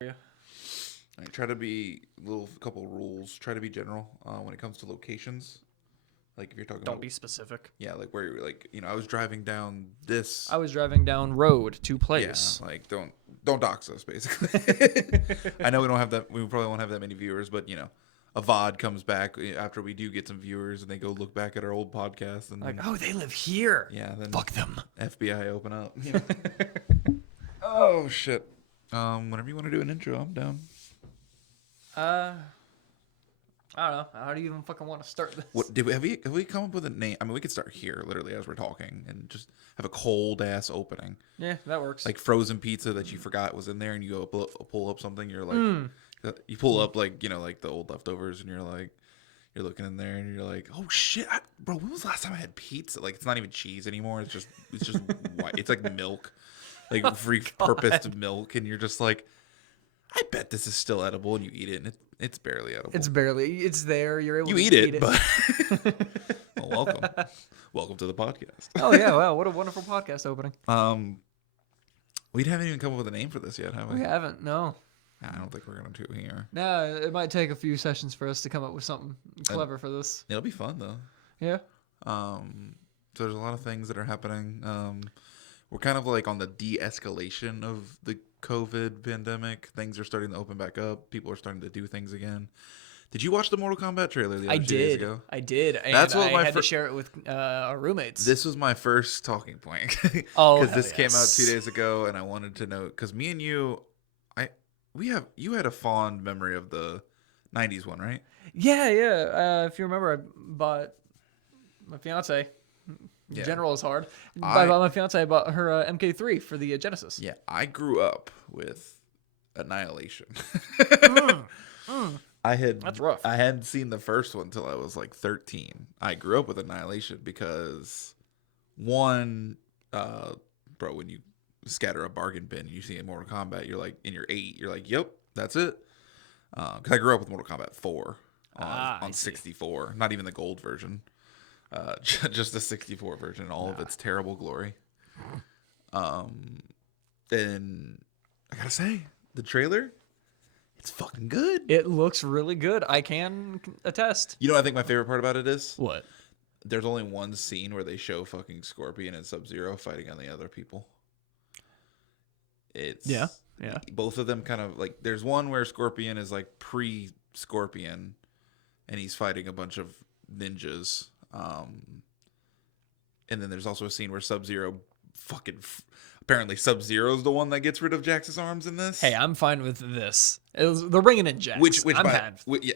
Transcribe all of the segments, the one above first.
Yeah. Try to be couple rules. Try to be general when it comes to locations. Like if you're talking Don't about, be specific. yeah, like where you're like, I was driving down this. I was driving down road to Yeah, place. like don't dox us basically. I know we don't have that. We probably won't have that many viewers, but a VOD comes back after we do get some viewers, and they go look back at our old podcast, and Like, oh, they live here. yeah, then Fuck them. FBI open up. Oh shit. Whenever you want to do an intro, I'm down. I don't know. How do you even fucking want to start this? What have we come up with a name? I mean, we could start here, literally, as we're talking, and just have a cold ass opening, Yeah, that works. like frozen pizza that you forgot was in there, and you go pull up something. You're like, you pull up like like the old leftovers, and you're looking in there, and you're like, oh shit, bro, when was the last time I had pizza? Like, it's not even cheese anymore. It's just white. It's like milk, like repurposed milk, and you're just like, I bet this is still edible, and you eat it, and it's barely edible. It's there. You're able You to eat it, but well, welcome to the podcast. Oh yeah, wow, what a wonderful podcast opening. We haven't even come up with a name for this yet, have we? We haven't, no. I don't think we're gonna do it here. No, it might take a few sessions for us to come up with something clever for this. It'll be fun though. Yeah. So there's a lot of things that are happening. We're kind of like on the de-escalation of the COVID pandemic. Things are starting to open back up. People are starting to do things again. Did you watch the Mortal Kombat trailer the other 2 days ago? I did. And That's what I had to share it with our roommates. This was my first talking point. Oh, because this came out 2 days ago, and I wanted to know, because me and you, you had a fond memory of the '90s one, right? Yeah. If you remember, I bought my fiance. Yeah. General is hard. I bought my fiance. I bought her MK3 for the Genesis. Yeah, I grew up with Annihilation. That's rough. I hadn't seen the first one until I was like 13. I grew up with Annihilation because one, bro, when you scatter a bargain bin and you see in Mortal Kombat, you're like, and you're 8, you're like, yep, that's it. Because I grew up with Mortal Kombat 4 on 64, not even the gold version. Just the 64 version in all of its terrible glory. And I gotta say, the trailer, it's fucking good. It looks really good. I can attest. You know what I think my favorite part about it is? What? There's only one scene where they show fucking Scorpion and Sub-Zero fighting on the other people. It's Yeah. Both of them kind of like, there's one where Scorpion is like pre-Scorpion and he's fighting a bunch of ninjas. And then there's also a scene where Sub-Zero apparently Sub-Zero's the one that gets rid of Jax's arms in this. Hey, I'm fine with this. They're bringing in Jax.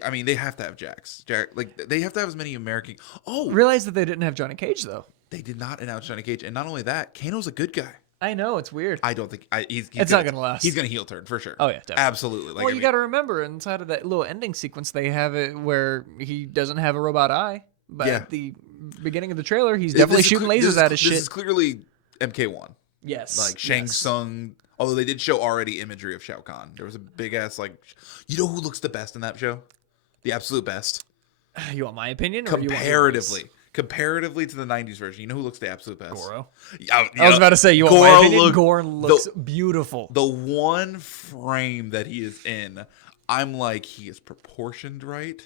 I mean, they have to have Jax. Like, they have to have as many American. Oh, Realize that they didn't have Johnny Cage though. they did not announce Johnny Cage, and not only that, Kano's a good guy. I know, it's weird. I don't think he's not gonna last. He's gonna heel turn for sure. Oh yeah, definitely. Absolutely. Like, Well, you got to remember, inside of that little ending sequence, they have it where he doesn't have a robot eye. But Yeah. at the beginning of the trailer, he's definitely shooting lasers at his shit. This is clearly MK1. Yes. Like Shang Tsung. Although they did show already imagery of Shao Kahn. There was a big ass, like, you know who looks the best in that show? The absolute best. You want my opinion? Or Comparatively to the 90s version, you know who looks the absolute best? Goro. I I was about to say, you want my opinion? Goro looks beautiful. The one frame that he is in, I'm like, he is proportioned right.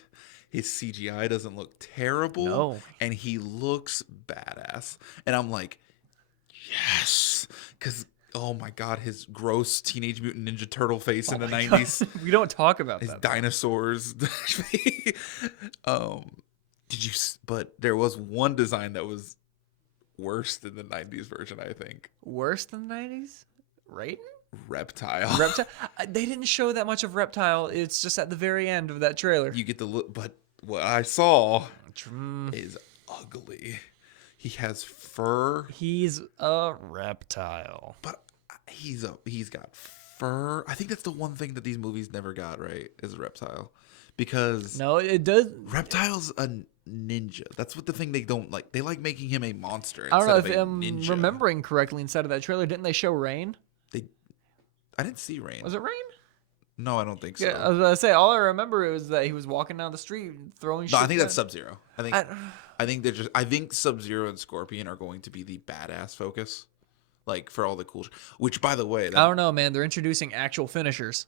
His CGI doesn't look terrible. No. And he looks badass. And I'm like, yes. Because, oh my God, his gross Teenage Mutant Ninja Turtle face in the 90s. We don't talk about His that. dinosaurs. But there was one design that was worse than the 90s version, I think. Worse than the 90s? Raiden? Reptile. They didn't show that much of Reptile. It's just at the very end of that trailer. You get the look, but what I saw is ugly. He has fur. He's a reptile. But he's got fur. I think that's the one thing that these movies never got right, is a reptile. Because no, it does. Reptile's a ninja. That's what the thing they don't like. They like making him a monster. I don't know if I'm remembering correctly. Inside of that trailer, didn't they show Rain? I didn't see Rain. Was it Rain? No, I don't think so. Yeah, I was gonna say, all I remember was that he was walking down the street throwing shit. No, I think that's Sub-Zero. I think Sub-Zero and Scorpion are going to be the badass focus, like for all the cool. Which, by the way, I don't know, man. They're introducing actual finishers.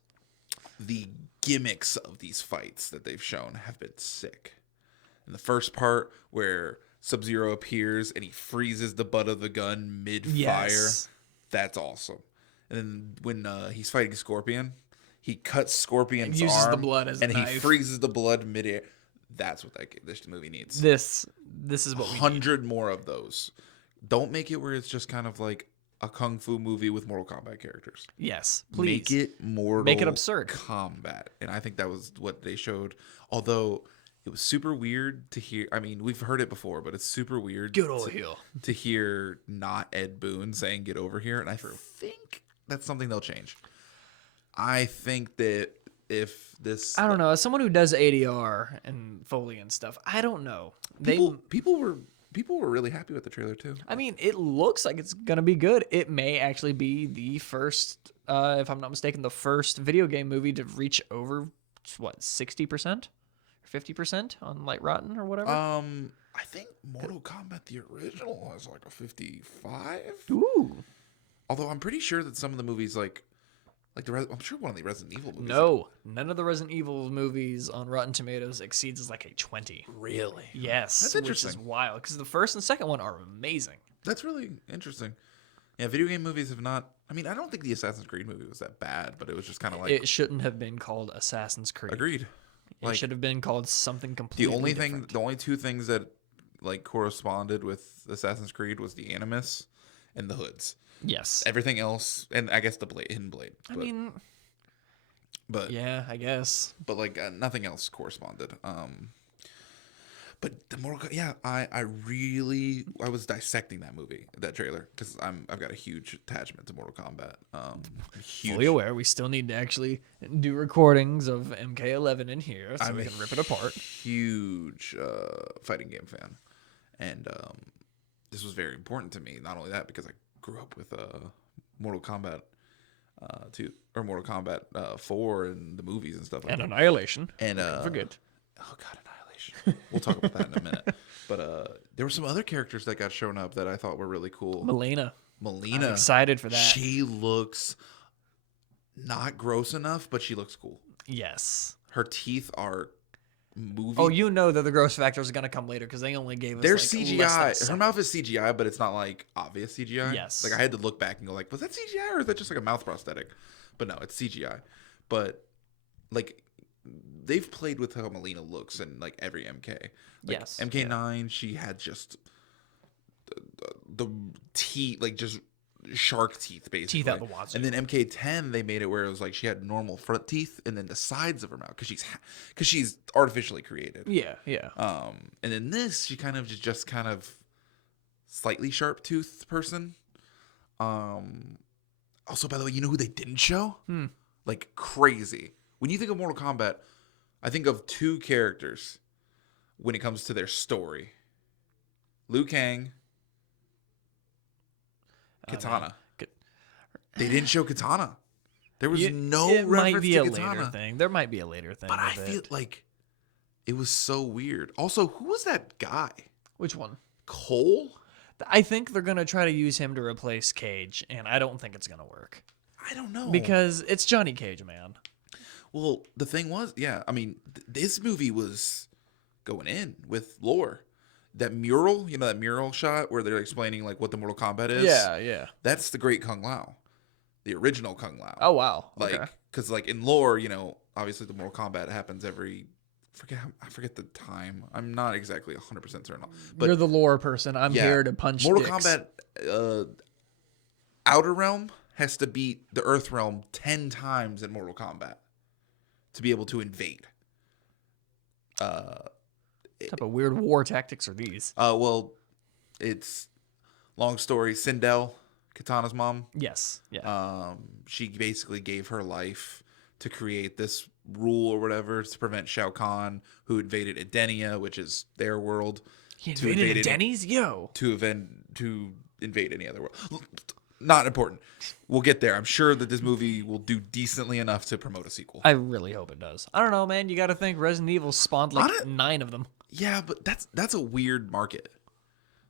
the gimmicks of these fights that they've shown have been sick. In the first part where Sub-Zero appears and he freezes the butt of the gun mid-fire, Yes. that's awesome. And then when he's fighting Scorpion, he cuts Scorpion's Uses the arm blood as a and he knife. freezes the blood mid-air. That's what this movie needs. This is what we need. 100 more of those. Don't make it where it's just kind of like a kung fu movie with Mortal Kombat characters. Yes, please. Make it Mortal Make it absurd. Kombat. And I think that was what they showed. Although it was super weird to hear. I mean, we've heard it before, but it's super weird Get over here. to hear not Ed Boon saying "get over here," and I think that's something they'll change. I think that if this, I don't know. As someone who does ADR and Foley and stuff, I don't know. people were really happy with the trailer too. I mean, it looks like it's gonna be good. It may actually be the first, if I'm not mistaken, the first video game movie to reach over 60% or 50% on Light Rotten or whatever. I think Mortal Kombat the original has like a 55. Ooh, Although I'm pretty sure that some of the movies I'm sure one of the Resident Evil movies. no, none of the Resident Evil movies on Rotten Tomatoes exceeds like a 20. Really? Yes, That's which is interesting. wild because the first and second one are amazing. That's really interesting. Yeah, video game movies have not. I mean, I don't think the Assassin's Creed movie was that bad, but it was just kind of like It shouldn't have been called Assassin's Creed. agreed. It should have been called something completely different. The only two things that like corresponded with Assassin's Creed was the Animus and the hoods. Yes. Everything else, and I guess the hidden blade. I mean, but yeah, I guess. but like nothing else corresponded. But the Mortal Kombat, yeah, I was dissecting that trailer, because I've got a huge attachment to Mortal Kombat. Huge. Fully aware, we still need to actually do recordings of MK11 in here so I'm we a can rip it apart. Huge fighting game fan, and this was very important to me. Not only that, because I grew up with Mortal Kombat 2 or Mortal Kombat 4 and the movies and stuff like And that. Annihilation. And Forget. oh god, Annihilation. We'll talk about that in a minute. But there were some other characters that got shown up that I thought were really cool. Melina. Melina, I'm excited for that. she looks not gross enough, but she looks cool. Yes. Her teeth are moving. Oh, you know that the gross factor is going to come later because they only gave us They're like less than a CGI. Her second. mouth is CGI, but it's not like obvious CGI. Yes. Like I had to look back and go like, was that CGI or is that just like a mouth prosthetic? But no, it's CGI. But like they've played with how Melina looks in like every MK. Like, Yes. MK9, she had just the teeth, like just shark teeth, basically. Teeth out the wazoo. And then MK10, they made it where it was like she had normal front teeth and then the sides of her mouth because she's artificially created. Yeah, yeah. And then this, she kind of just kind of slightly sharp tooth person. Also, by the way, you know who they didn't show? Like crazy. When you think of Mortal Kombat, I think of two characters when it comes to their story: Liu Kang, Katana. They didn't show Katana. There was no it reference might be to a Katana. later thing. There might be a later thing. But I with feel it. like it was so weird. Also, who was that guy? Which one? Cole? I think they're gonna try to use him to replace Cage, and I don't think it's gonna work I don't know. because it's Johnny Cage, man. Well, the thing was, yeah, I mean, this movie was going in with lore. That mural, that mural shot where they're explaining like what the Mortal Kombat is. Yeah. That's the Great Kung Lao, the original Kung Lao. Oh wow. like Okay. because like in lore, obviously the Mortal Kombat happens every. I forget the time. I'm not exactly 100% certain. But You're the lore person. I'm yeah, here to punch Mortal dicks. Kombat Outer Realm has to beat the Earth Realm 10 times in Mortal Kombat to be able to invade. What type of weird war tactics are these? Well, it's long story. Sindel, Katana's mom, Yes. Yeah. she basically gave her life to create this rule or whatever to prevent Shao Kahn, who invaded Edenia, which is their world, He to invaded invade Denny's? Yo. to invade any other world. Not important. We'll get there. I'm sure that this movie will do decently enough to promote a sequel. I really hope it does. I don't know, man. You got to think Resident Evil spawned like Hon- 9 of them. Yeah, but that's a weird market.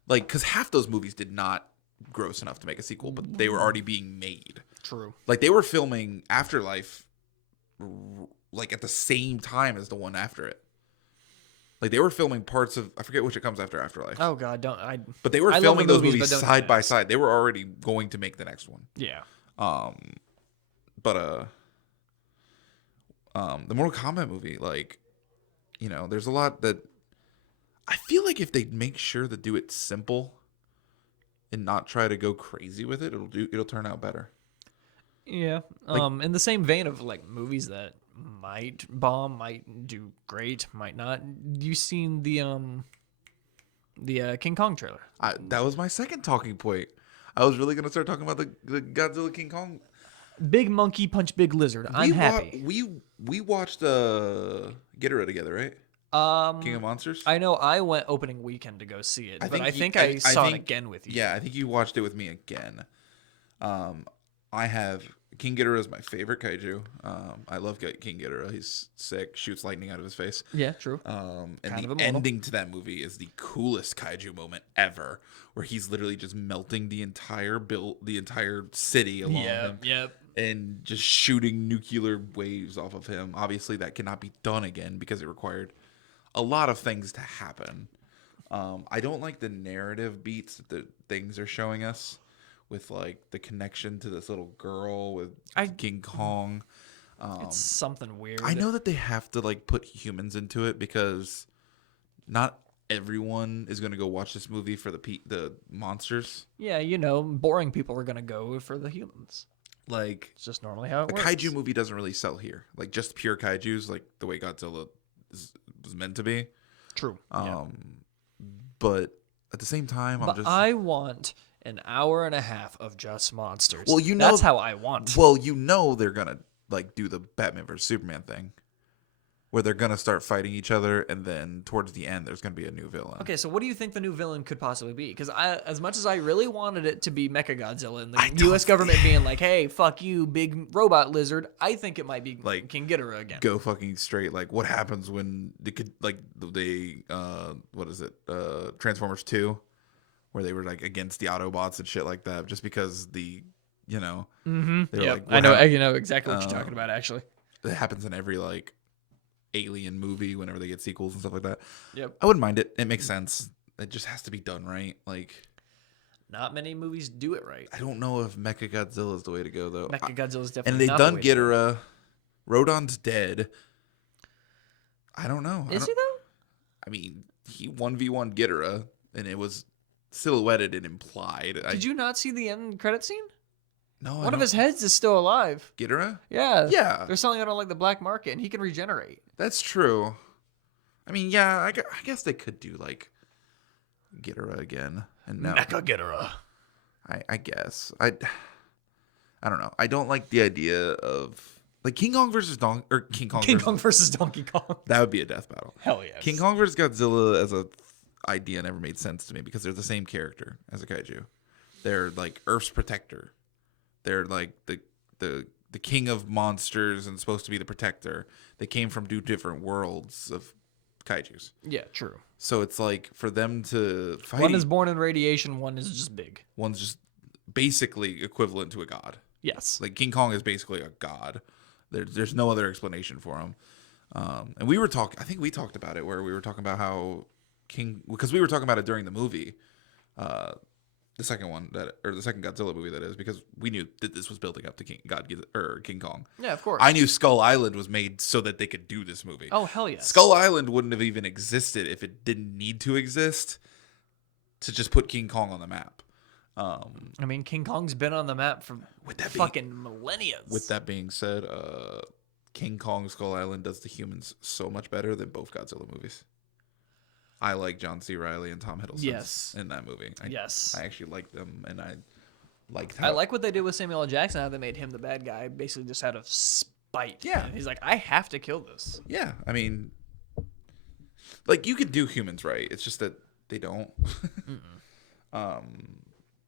Like, because half those movies did not gross enough to make a sequel, but they were already being made. True. Like, they were filming Afterlife like at the same time as the one after it. Like they were filming parts of, I forget which it comes after Afterlife. Oh God, don't I? But they were I love filming those movies, movies but don't side do by that. side. They were already going to make the next one. Yeah. But the Mortal Kombat movie, like, you know, there's a lot that I feel like if they make sure to do it simple and not try to go crazy with it, it'll turn out better. Yeah. In the same vein of like movies that might bomb, might do great, might not. You seen the King Kong trailer? That was my second talking point. I was really gonna start talking about the Godzilla King Kong. Big monkey punch big lizard. I'm happy. We watched Ghidorah together, right? King of Monsters. I know I went opening weekend to go see it, but I think I saw it think- again with you. Yeah, I think you watched it with me again. I have King Ghidorah is my favorite kaiju. I love King Ghidorah. He's sick, shoots lightning out of his face. Yeah, true. And Kind of the immortal. ending to that movie is the coolest kaiju moment ever, where he's literally just melting the entire city along him, Yep. and just shooting nuclear waves off of him. Obviously, that cannot be done again because it required a lot of things to happen. I don't like the narrative beats that the things are showing us, with like the connection to this little girl with King Kong. It's something weird. I know that they have to like put humans into it because not everyone is going to go watch this movie for the monsters. Yeah, you know, boring people are gonna go for the humans. Like It's just normally how it a works. kaiju movie doesn't really sell here. Like just pure kaijus, like the way Godzilla was meant to be. True. Yeah. But at the same time, But I want an hour and a half of just monsters. Well, you know- that's how I want. well, you know, they're gonna like do the Batman versus Superman thing, where they're gonna start fighting each other, and then towards the end, there's gonna be a new villain. Okay, so what do you think the new villain could possibly be? Because as much as I really wanted it to be Mechagodzilla and I the don't U.S. government being like, "Hey, fuck you, big robot lizard," I think it might be Like, King Ghidorah again. Go fucking straight. Like, what happens when what is it? Transformers 2, where they were like against the Autobots and shit like that, just because they were Yep, like, I know exactly what you're talking about. Actually, it happens in every like alien movie whenever they get sequels and stuff like that. yep. I wouldn't mind it. It makes sense. It just has to be done right. Like, Not many movies do it right. I don't know if Mechagodzilla is the way to go though. Mechagodzilla is definitely And they've not the done way to go. Ghidorah. Rodon's dead. I don't know. Is he though? I mean, he 1v1 Ghidorah, and it was silhouetted and implied. Did you not see the end credit scene? No, One of his heads is still alive. Ghidorah? Yeah. Yeah. They're selling it on like the black market, and he can regenerate. That's true. I mean, yeah, I guess they could do like Ghidorah again. And now, Ghidorah. I guess. I don't know. I don't like the idea of like King Kong versus King Kong. King Kong versus Donkey Kong. That would be a death battle. Hell yes. King Kong versus Godzilla as a idea never made sense to me because they're the same character as a kaiju. They're like Earth's protector. They're like the king of monsters and supposed to be the protector. They came from two different worlds of kaijus. Yeah, true. So it's like for them to fight. One is born in radiation, one is just big. One's just basically equivalent to a god. Yes. Like King Kong is basically a god. There's no other explanation for him. And we were talking. I think we talked about it where we were talking about how because we were talking about it during the movie, the second one the second Godzilla movie that is, because we knew that this was building up to King Kong. Yeah, of course. I knew Skull Island was made so that they could do this movie. Oh, hell yes. Skull Island wouldn't have even existed if it didn't need to exist to just put King Kong on the map. I mean, King Kong's been on the map for fucking millennia. With that being said, King Kong Skull Island does the humans so much better than both Godzilla movies. I like John C. Reilly and Tom Hiddleston in that movie. I actually like them, and I liked how... I like what they did with Samuel L. Jackson, how they made him the bad guy, basically just out of spite. Yeah. And he's like, I have to kill this. Yeah, I mean, like, you could do humans right. It's just that they don't.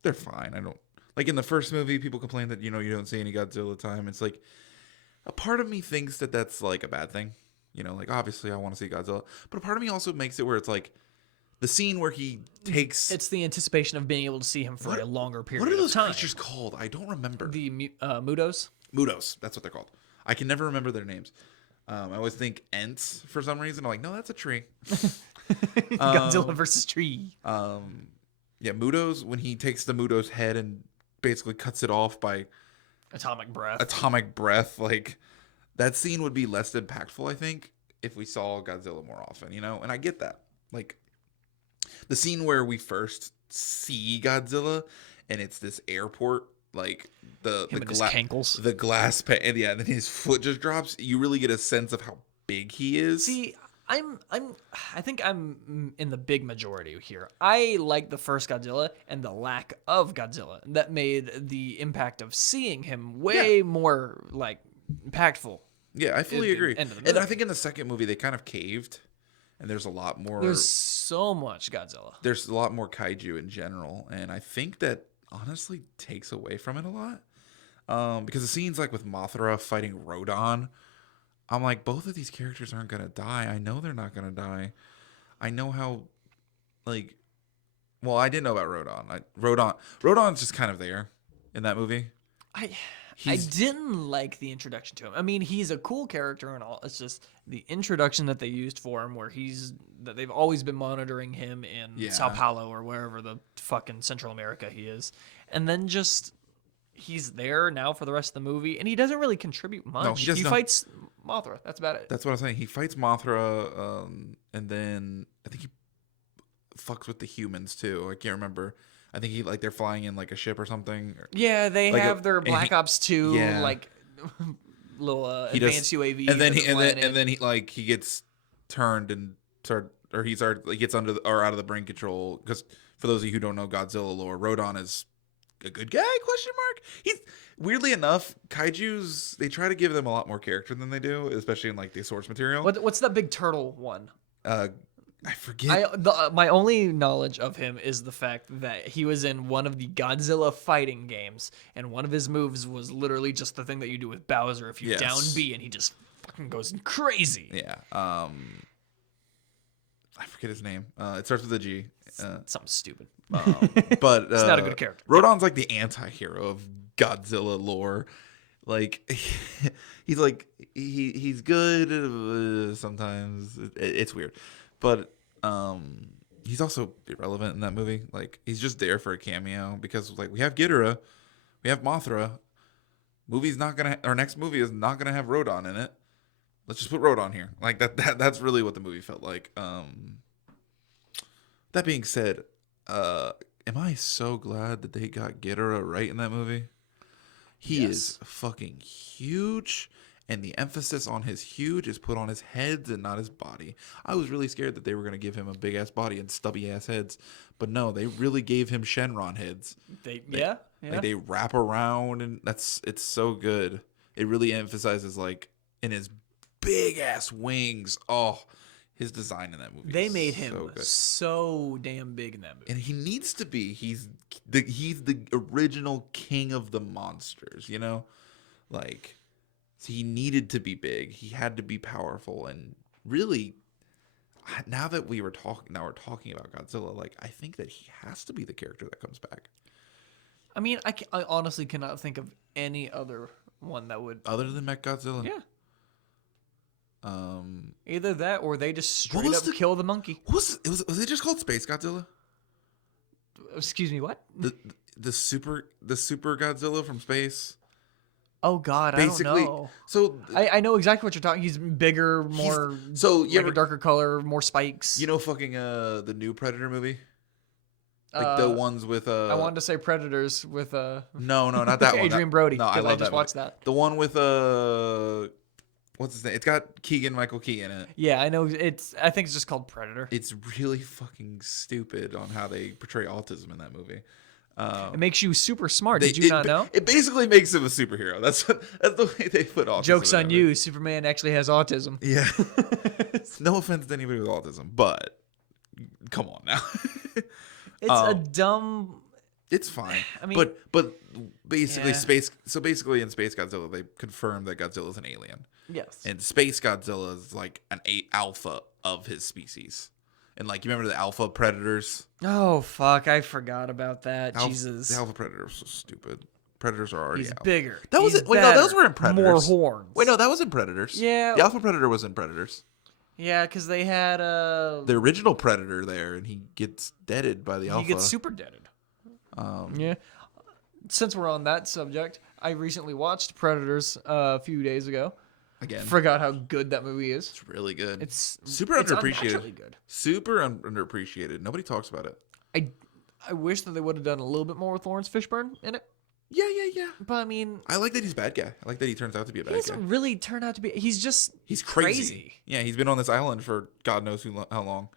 They're fine. I don't... Like, in the first movie, people complain that, you don't see any Godzilla time. It's like, a part of me thinks that that's, like, a bad thing. Like, obviously, I want to see Godzilla. But a part of me also makes it where it's, like, the scene where he takes... It's the anticipation of being able to see him for a longer period What are those of time. creatures called? I don't remember. The Mudos? Mudos. That's what they're called. I can never remember their names. I always think Ents for some reason. I'm like, no, that's a tree. Godzilla versus tree. Yeah, Muto's, when he takes the Muto's head and basically cuts it off by Atomic breath. atomic breath, like that scene would be less impactful, I think, if we saw Godzilla more often, you know? And I get that. Like the scene where we first see Godzilla and it's this airport, like the his cankles. the glass and yeah, and then his foot just drops. You really get a sense of how big he is. See, I think I'm in the big majority here. I like the first Godzilla and the lack of Godzilla. That made the impact of seeing him way more like impactful. Yeah, I fully agree. End of the And I movie. think in the second movie they kind of caved, and there's a lot more. There's so much Godzilla. There's a lot more kaiju in general, and I think that honestly takes away from it a lot. Because the scenes like with Mothra fighting Rodon, I'm like, both of these characters aren't gonna die. I know they're not gonna die. I know how, like, well, I didn't know about Rodon. Rodon's just kind of there in that movie. I He's- didn't like the introduction to him. I mean, he's a cool character and all. It's just the introduction that they used for him, where that they've always been monitoring him in Yeah. Sao Paulo or wherever the fucking Central America he is, and then just he's there now for the rest of the movie, and he doesn't really contribute much. he He doesn't. fights Mothra. That's about it. That's what I'm saying. He fights Mothra, and then I think he fucks with the humans too. I can't remember. I think they're flying in like a ship or something. Yeah, they Like have their and Black Ops 2 yeah. like little He does- advanced UAV, and then that's flying in. he gets turned and he gets under or out of the brain control, because for those of you who don't know Godzilla lore, Rodon is a good guy, question mark. He's weirdly enough, kaijus, they try to give them a lot more character than they do, especially in like the source material. What's that big turtle one? I forget. My only knowledge of him is the fact that he was in one of the Godzilla fighting games, and one of his moves was literally just the thing that you do with Bowser if you Yes. down B, and he just fucking goes crazy. Yeah. I forget his name. It starts with a G. Something stupid. But He's not a good character. Rodon's like the anti-hero of Godzilla lore. Like he's like he's good sometimes. It's weird, but he's also irrelevant in that movie. Like he's just there for a cameo because like we have Ghidorah, we have Mothra. Our next movie is not gonna have Rodon in it. Let's just put Rodon here. Like that's really what the movie felt like. That being said, am I so glad that they got Ghidorah right in that movie? He Yes. is fucking huge, and the emphasis on his huge is put on his heads and not his body. I was really scared that they were going to give him a big ass body and stubby ass heads, but no, they really gave him Shenron heads. Yeah. Like they wrap around, and it's so good. It really emphasizes like in his big ass wings. Oh, his design in that movie. They is made him so good. so damn big in that movie. And he needs to be. He's the original king of the monsters, you know? Like he needed to be big. He had to be powerful, and really now we're talking about Godzilla, like I think that he has to be the character that comes back. I mean, I honestly cannot think of any other one that would. Other than Mechagodzilla. Yeah. Either that or they just straight was up the- kill the monkey. Was it just called Space Godzilla? Excuse me, what? The super Godzilla from space? Oh God, Basically, I don't know. so I know exactly what you're talking. He's bigger, more so you like ever a darker color, more spikes. you know fucking the new Predator movie? Like the ones with I wanted to say Predators with no, not that one. Adrian That- Brody. No, I 'cause love just that watched movie. that. The one with what's his name? It's got Michael Key in it. Yeah, I know. I think it's just called Predator. It's really fucking stupid on how they portray autism in that movie. It makes you super smart. Did you not know? It basically makes him a superhero. That's the way they put autism. Joke's in on that you. movie. Superman actually has autism. Yeah. No offense to anybody with autism, but come on now. It's a dumb. It's fine. I mean- but basically Yeah. basically in Space Godzilla they confirmed that Godzilla's an alien. Yes. And Space Godzilla is like an alpha of his species. And like you remember the alpha predators? Oh fuck! I forgot about that. Jesus. The alpha predator was so stupid. Predators are already He's out. bigger. That was He's it. Wait, no, those better, were in Predators. More horns. Wait, no, that was in Predators. Yeah. The Alpha Predator was in Predators. Yeah, because they had The original Predator there, and he gets deaded by the Alpha. He gets super deaded. Yeah. Since we're on that subject, I recently watched Predators a few days ago. Again, Forgot how good that movie is. it's really good. It's super it's underappreciated. unnaturally good. Super underappreciated. Nobody talks about it. I wish that they would have done a little bit more with Lawrence Fishburne in it. Yeah. But I mean, I like that he's a bad guy. I like that he turns out to be a he bad guy. doesn't really turn out to be. He's just He's crazy. Yeah, he's been on this island for God knows how long.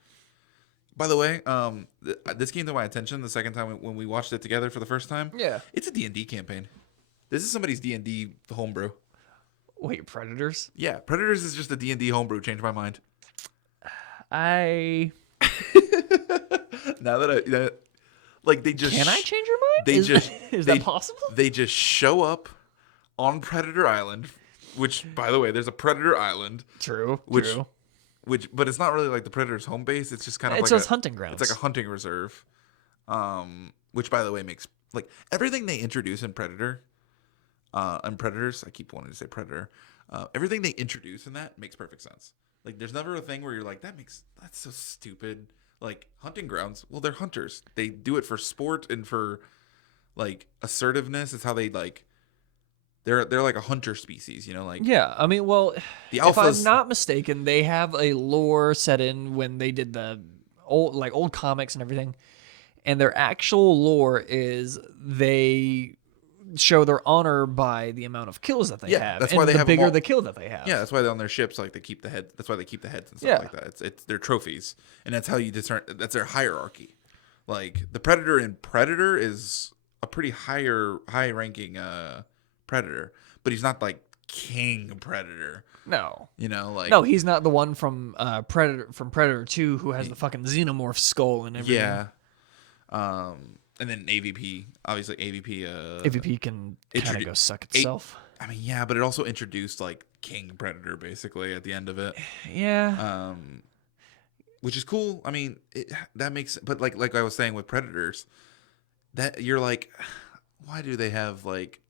By the way, this came to my attention the second time when we watched it together for the first time. Yeah. It's a D&D campaign. This is somebody's D&D homebrew. Wait, Predators? Yeah, Predators is just a D&D homebrew. Changed my mind. Now that like they just Can I change your mind? They Is that possible? They just show up on Predator Island, which, by the way, there's a Predator Island. True. True. But it's not really like the Predator's home base. It's just kind of It's like just hunting grounds. It's like a hunting reserve. Which, by the way, makes like everything they introduce in Predator, and Predators. I keep wanting to say Predator. Everything they introduce in that makes perfect sense. Like, there's never a thing where you're like, that's so stupid. Like, hunting grounds. Well, they're hunters. They do it for sport and for like assertiveness. It's how they like. They're like a hunter species, you know, like yeah. I mean, well, the if I'm alphas. not mistaken, they have a lore set in when they did the old comics and everything, and their actual lore is they show their honor by the amount of kills that they have. That's and why they the have them bigger all. the kill that they have. Yeah, that's why they're on their ships. Like they keep the head. That's why they keep the heads and stuff Yeah. like that. It's their trophies, and that's how you discern. That's their hierarchy. Like the Predator in Predator is a pretty high ranking Predator, but he's not like King Predator. No. You know, like No, he's not the one from Predator 2 who has the fucking xenomorph skull and everything. yeah. And then AVP, obviously AVP. AVP can kind of go suck itself. I mean, yeah, but it also introduced like King Predator basically at the end of it. Yeah. Which is cool. I mean, that makes, but like I was saying with Predators, that you're like, why do they have like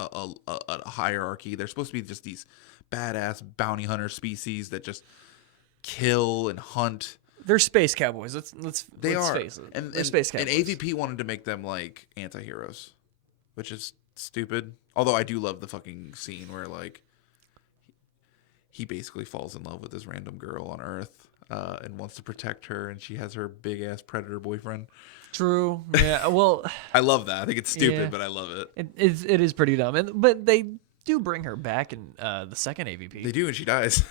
a hierarchy? They're supposed to be just these badass bounty hunter species that just kill and hunt. They're space cowboys. Let's They are. face it. And They're space and cowboys. AVP wanted to make them like anti-heroes, which is stupid. Although I do love the fucking scene where like he basically falls in love with this random girl on Earth and wants to protect her, and she has her big ass predator boyfriend. True. Yeah. Well, I love that. I think it's stupid, Yeah. but I love it. it is pretty dumb. But they do bring her back in the second AVP. They do, and she dies.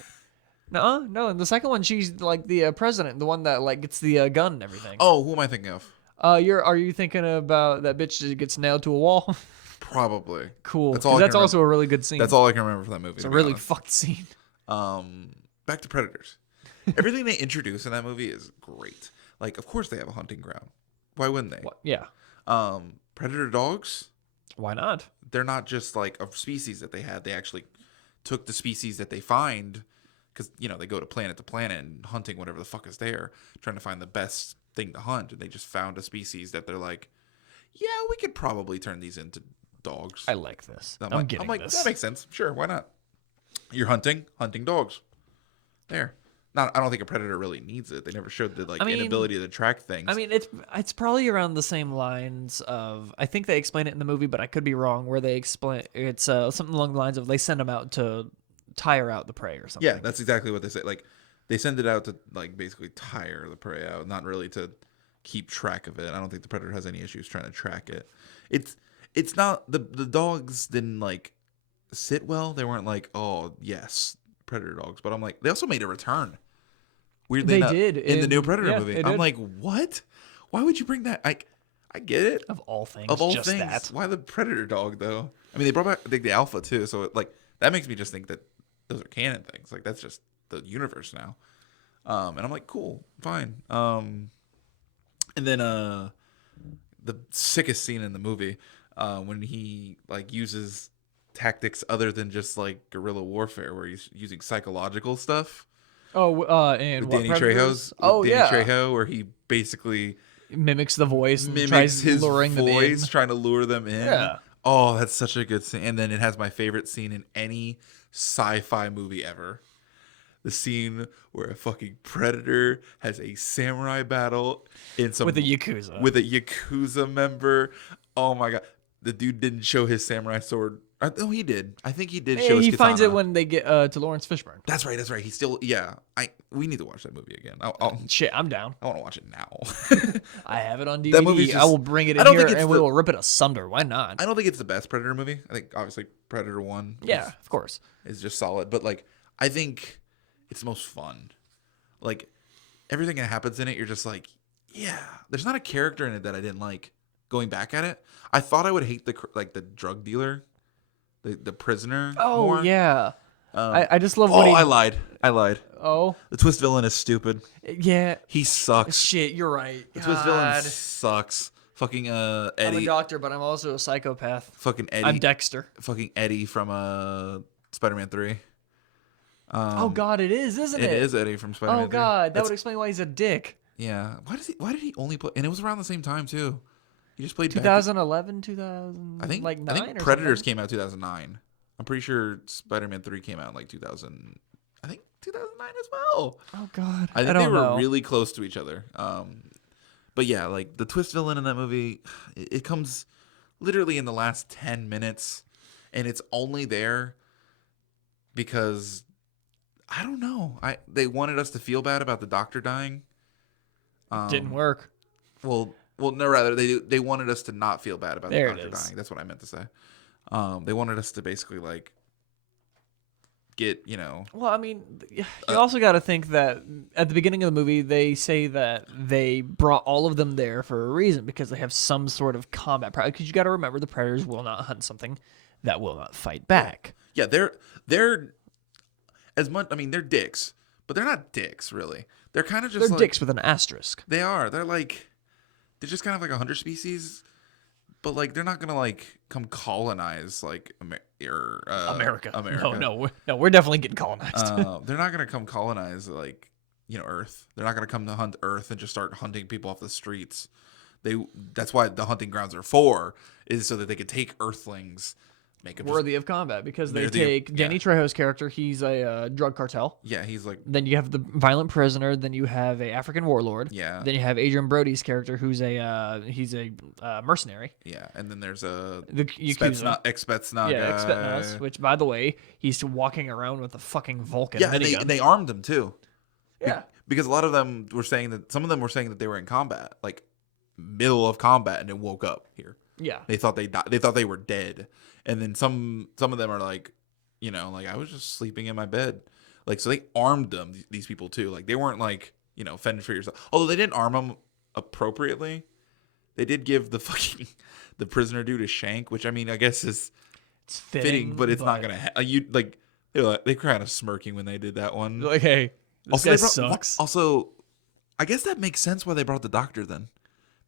No. In the second one, she's like the president, the one that like gets the gun and everything. Oh, who am I thinking of? Are you thinking about that bitch that gets nailed to a wall? Probably. Cool. That's 'Cause all I that's can also a really good scene. That's all I can remember from that movie. It's to a be really honest. fucked scene. Back to Predators. Everything they introduce in that movie is great. Like, of course they have a hunting ground. Why wouldn't they? What? Yeah. Predator dogs, Why not? they're not just like a species that they had. They actually took the species that they find, because, you know, they go to planet and hunting whatever the fuck is there, trying to find the best thing to hunt. And they just found a species that they're like, yeah, we could probably turn these into dogs. I like this. I'm I'm like, getting this. that makes sense. Sure, why not? You're hunting dogs. There. Not, I don't think a predator really needs it. They never showed the inability to track things. I mean, it's probably around the same lines of, I think they explain it in the movie, but I could be wrong, where they explain it's something along the lines of they send them out to tire out the prey or something. Yeah, that's exactly what they say. Like, they send it out to like basically tire the prey out, not really to keep track of it. I don't think the predator has any issues trying to track it. It's not the dogs didn't like sit well. They weren't like, oh yes, predator dogs. But I'm like, they also made a return. Weirdly They enough, did in the new Predator yeah, movie. they I'm did. like, what? Why would you bring that? I get it. Of all things. Of all just things, that. why the predator dog though? I mean, they brought back I think the alpha too, so like that makes me just think that those are canon things. Like that's just the universe now. And I'm like, cool, fine. And then the sickest scene in the movie, when he like uses tactics other than just like guerrilla warfare, where he's using psychological stuff. Oh, and With what, Danny Predators? Trejo's, Oh, Danny yeah. Trejo, where he basically Mimics the voice and mimics tries his luring them in. voice, trying to lure them in. Yeah. Oh, that's such a good scene. And then it has my favorite scene in any sci-fi movie ever. The scene where a fucking predator has a samurai battle in some With a Yakuza. with a Yakuza member. Oh my god. The dude didn't show his samurai sword. Oh, he did. I think he did show his He finds it katana. when they get to Lawrence Fishburne. That's right. That's right. He still, yeah. We need to watch that movie again. Shit, I'm down. I want to watch it now. I have it on DVD. That movie's I just- will bring it I in don't here think it's and we the- will rip it asunder. Why not? I don't think it's the best Predator movie. I think obviously Predator 1 Yeah, of course. is just solid. But like, I think it's the most fun. Like, everything that happens in it, you're just like, yeah. There's not a character in it that I didn't like. Going back at it, I thought I would hate the drug dealer, the prisoner. Oh more. yeah. Um, I just love Oh, when he. I lied. Oh The twist villain is stupid. yeah. He sucks. Shit, you're right. The twist villain God. sucks. Fucking I'm a Eddie. doctor, but I'm also a psychopath. Fucking I'm Eddie. Dexter. Fucking Eddie from Spider-Man 3. Oh God, it is, isn't it? It is Eddie from Spider-Man 3. Oh God, that That's- would explain why he's a dick. Yeah. Why did he only play? And it was around the same time too. He just played. 2011, 2000. I think. like 9 I think or Predators something? came out 2009. I'm pretty sure Spider-Man 3 came out in like 2000. I think 2009 as well. Oh God, I think don't they were know. really close to each other. But yeah, like the twist villain in that movie, it comes literally in the last 10 minutes, and it's only there because I don't know. They wanted us to feel bad about the doctor dying. Didn't work. Well, no, rather they wanted us to not feel bad about There the it doctor is. dying. That's what I meant to say. They wanted us to basically like get, Well, I mean, you also got to think that at the beginning of the movie, they say that they brought all of them there for a reason because they have some sort of combat. Because you got to remember, the predators will not hunt something that will not fight back. yeah, they're as much. I mean, they're dicks, but they're not dicks really. They're kind of just They're like, dicks with an asterisk. They are. They're just kind of like a hunter species, but like they're not gonna like come colonize like America. America. No, we're definitely getting colonized. They're not gonna come colonize like Earth. They're not gonna come to hunt Earth and just start hunting people off the streets. That's why the hunting grounds are for, is so that they could take Earthlings, make them Worthy of combat because they Worthy of- take Danny yeah. Trejo's character. He's a drug cartel. yeah, he's like Then you have the violent prisoner. Then you have a African warlord. yeah, Then you have Adrian Brody's character, who's he's a mercenary. yeah, and then there's a The Yakuza. ex-Spetsnaz Yeah, guy. ex-Spetsnaz, which, by the way, he's walking around with a fucking Vulcan Yeah, and minigun. they armed him too. yeah. Because a lot of them were saying that some of them were saying that they were in combat, like middle of combat, and then woke up here. Yeah. They thought they died. They thought they were dead. And then some of them are like, like I was just sleeping in my bed. Like, so they armed them, these people too. Like they weren't like, fend for yourself. Although they didn't arm them appropriately. They did give the prisoner dude a shank, which I mean, I guess is It's fitting, but it's not gonna. They kind of smirking when they did that one. Like, hey, this Also, guy they brought- sucks. Also, I guess that makes sense why they brought the doctor then,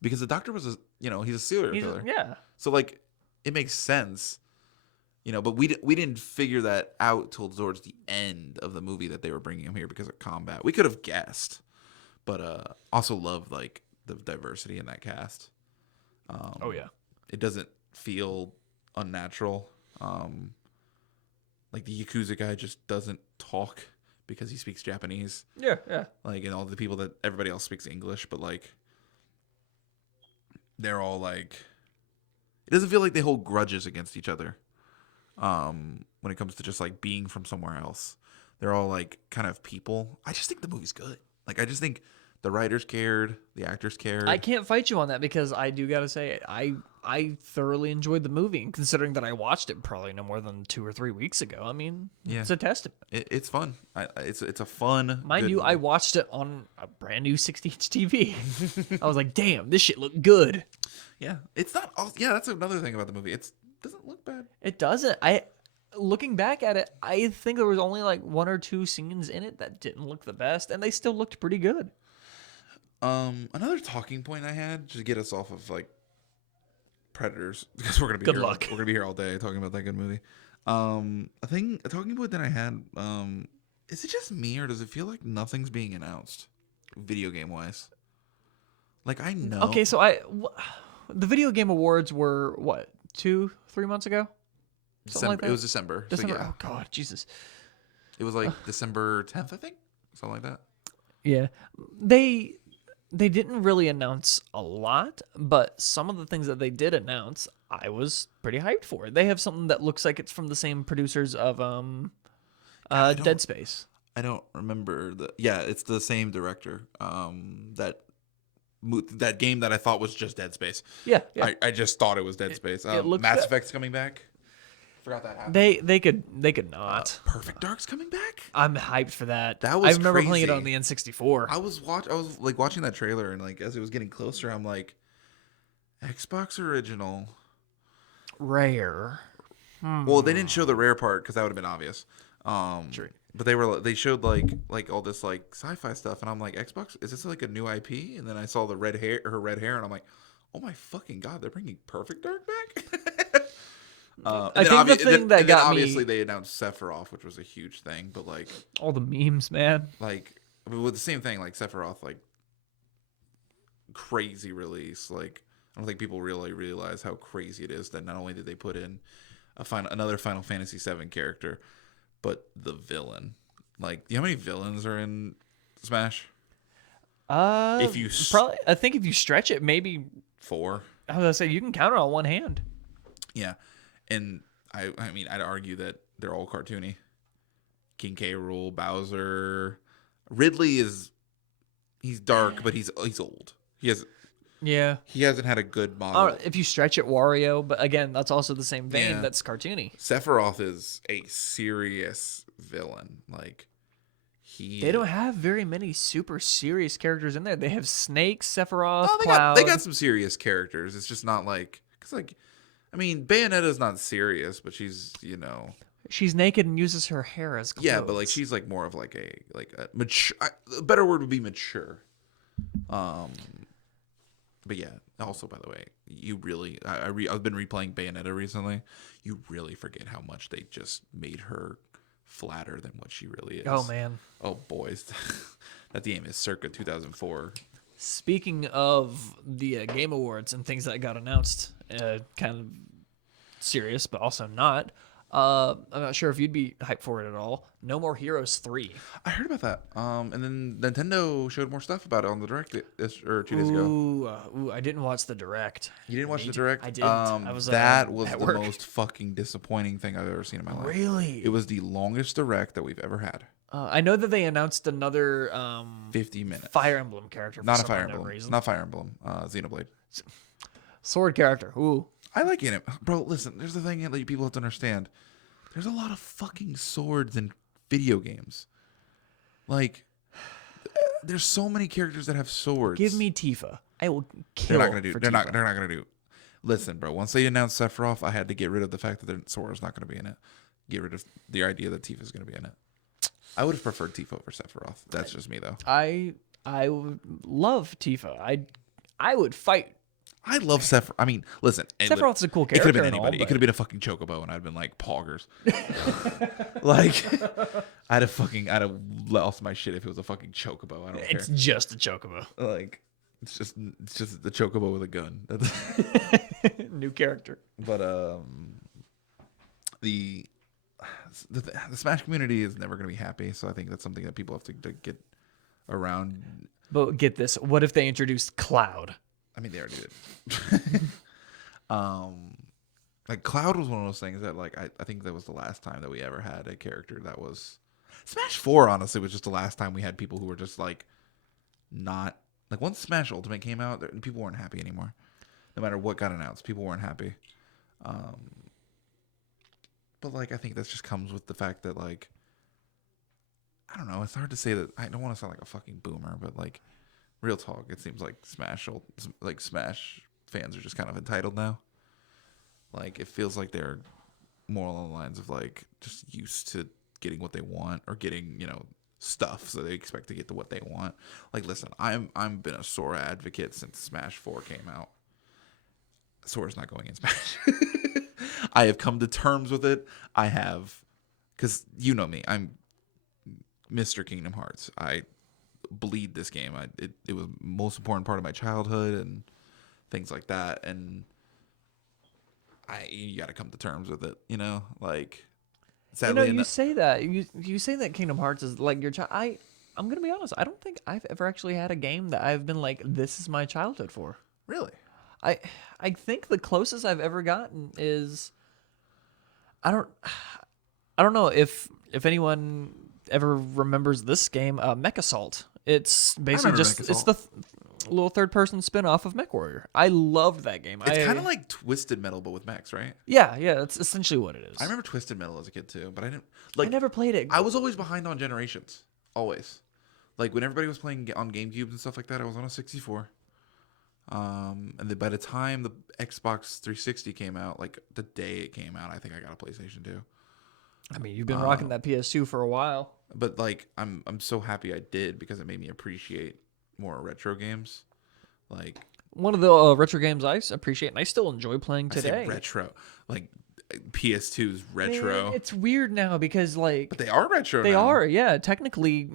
because the doctor was he's a serial killer. Yeah. So like, it makes sense, But we didn't figure that out till towards the end of the movie that they were bringing him here because of combat. We could have guessed, but also loved like the diversity in that cast. Oh, yeah. It doesn't feel unnatural. Like the Yakuza guy just doesn't talk because he speaks Japanese. Yeah, yeah. Like, and all the people that everybody else speaks English, but like they're all like, it doesn't feel like they hold grudges against each other. When it comes to just like being from somewhere else, they're all like kind of people. I just think the movie's good. Like, I just think the writers cared, the actors cared. I can't fight you on that because I do got to say, I thoroughly enjoyed the movie. And considering that I watched it probably no more than 2 or 3 weeks ago, I mean, Yeah. it's a testament. It's fun. It's a fun. Mind good you, I movie. watched it on a brand new 60-inch TV. I was like, damn, this shit looked good. Yeah, it's not. Yeah, that's another thing about the movie. It doesn't look bad. It doesn't. Looking back at it, I think there was only like 1 or 2 scenes in it that didn't look the best, and they still looked pretty good. Another talking point I had to get us off of like Predators, because we're gonna be Good here luck. We're gonna be here all day talking about that good movie. A talking point that I had. Is it just me or does it feel like nothing's being announced, video game wise? Like I know. Okay, so the video game awards were what, 2-3 months ago. Something like December. that. It was December. December. So yeah, Oh God, Jesus. it was like December 10th, I think, something like that. Yeah, they didn't really announce a lot, but some of the things that they did announce, I was pretty hyped for. They have something that looks like it's from the same producers of I Dead don't. Space. I don't remember the. Yeah, it's the same director. That that game that I thought was just Dead Space. Yeah, yeah. I just thought it was Dead Space. it looks Mass good. Effect's coming back. Forgot that happened. They could not. Perfect Dark's coming back. I'm hyped for that. That was I remember playing it crazy. on the N64. I was like watching that trailer, and like as it was getting closer, I'm like, Xbox original. Rare. Well, they didn't show the rare part because that would have been obvious. True. But they showed like all this like sci-fi stuff, and I'm like, Xbox, is this like a new IP? And then I saw the her red hair, and I'm like, oh my fucking god, they're bringing Perfect Dark back. I think the thing that got me- obviously they announced Sephiroth, which was a huge thing, but like All the memes, man. I mean, with the same thing, like Sephiroth, like crazy release. Like I don't think people really realize how crazy it is that not only did they put in another Final Fantasy VII character, but the villain. Like, do you know how many villains are in Smash? If you probably, I think if you stretch it, maybe 4. I was gonna say you can count it on one hand. Yeah, and I mean I'd argue that they're all cartoony. King K. Rool, Bowser, Ridley he's dark, but he's old. He hasn't had a good model. If you stretch it, Wario, but again, that's also the same vein. Yeah. That's cartoony. Sephiroth is a serious villain. Like They don't have very many super serious characters in there. They have Snake, Sephiroth, Oh, Cloud. they got some serious characters. It's just not like because like I mean Bayonetta's not serious, but she's She's naked and uses her hair as clothes. yeah, but like she's like more of like a mature. A better word would be mature. But yeah. Also, by the way, you really I've been replaying Bayonetta recently. You really forget how much they just made her flatter than what she really is. Oh man. Oh boys, that game is circa 2004. Speaking of the Game Awards and things that got announced, kind of serious, but also not. I'm not sure if you'd be hyped for it at all. No More Heroes 3. I heard about that. And then Nintendo showed more stuff about it on the Direct 2 days ago. Ooh, I didn't watch the Direct. You didn't watch the Direct? I didn't. I was that was at the work. most fucking disappointing thing I've ever seen in my life. Really? It was the longest Direct that we've ever had. I know that they announced another 50 minutes. Fire Emblem character. For Not a some Fire unknown Emblem. reason. Not Fire Emblem. Xenoblade. Sword character. Ooh. I like it. Bro, listen, there's the thing that people have to understand. There's a lot of fucking swords in video games. Like, there's so many characters that have swords. Give me Tifa. I will kill. They're not gonna do. For They're not. Tifa. They're not gonna do. Listen, bro. Once they announced Sephiroth, I had to get rid of the fact that their Sora's not gonna be in it. Get rid of the idea that Tifa's gonna be in it. I would have preferred Tifa over Sephiroth. That's just me, though. I would love Tifa. I would fight. I love Sephiroth. I mean, listen. Sephiroth's a cool It could character. have been and all, anybody. It but- could have been a fucking Chocobo, and I'd been like poggers. Like, I'd have lost my shit if it was a fucking Chocobo. I don't It's care. just a chocobo. Like, it's just the Chocobo with a gun. New character. But the Smash community is never going to be happy. So I think that's something that people have to get around. But get this. What if they introduced Cloud? I mean, they already did. Like Cloud was one of those things that like I think that was the last time that we ever had a character that was Smash 4. Honestly, was just the last time we had people who were just like not like once Smash Ultimate came out, people weren't happy anymore. No matter what got announced, people weren't happy. But like I think that just comes with the fact that like I don't know. It's hard to say that. I don't want to sound like a fucking boomer, but like real talk, it seems like Smash fans are just kind of entitled now. Like it feels like they're more along the lines of like just used to getting what they want or getting stuff, so they expect to get to what they want. Like listen, I'm been a Sora advocate since Smash 4 came out. Sora's not going in Smash. I have come to terms with it. I have, because you know me, I'm Mr. Kingdom Hearts. I bleed this game. It was the most important part of my childhood and things like that. And you got to come to terms with it, like You sadly you enough. say that you say that Kingdom Hearts is like your child. I'm gonna be honest. I don't think I've ever actually had a game that I've been like, this is my childhood for. Really? I I think the closest I've ever gotten is I don't I don't know if anyone ever remembers this game, Mech Assault. It's basically remember just Mech it's the Assault. little third person spin off of Mech Warrior. I loved that game. It's kind of like Twisted Metal but with mechs, right? yeah, that's essentially what it is. I remember Twisted Metal as a kid too, but I didn't I like. never played it. I was always behind on generations, always. Like when everybody was playing on GameCubes and stuff like that, I was on a 64. And then by the time the Xbox 360 came out, like the day it came out, I think I got a PlayStation 2. I mean, you've been rocking that PS2 for a while. But like I'm so happy I did because it made me appreciate more retro games. Like One of the retro games I appreciate and I still enjoy playing I say today. retro, like PS2's retro. It's weird now because like But they are retro they now. are, yeah. Technically,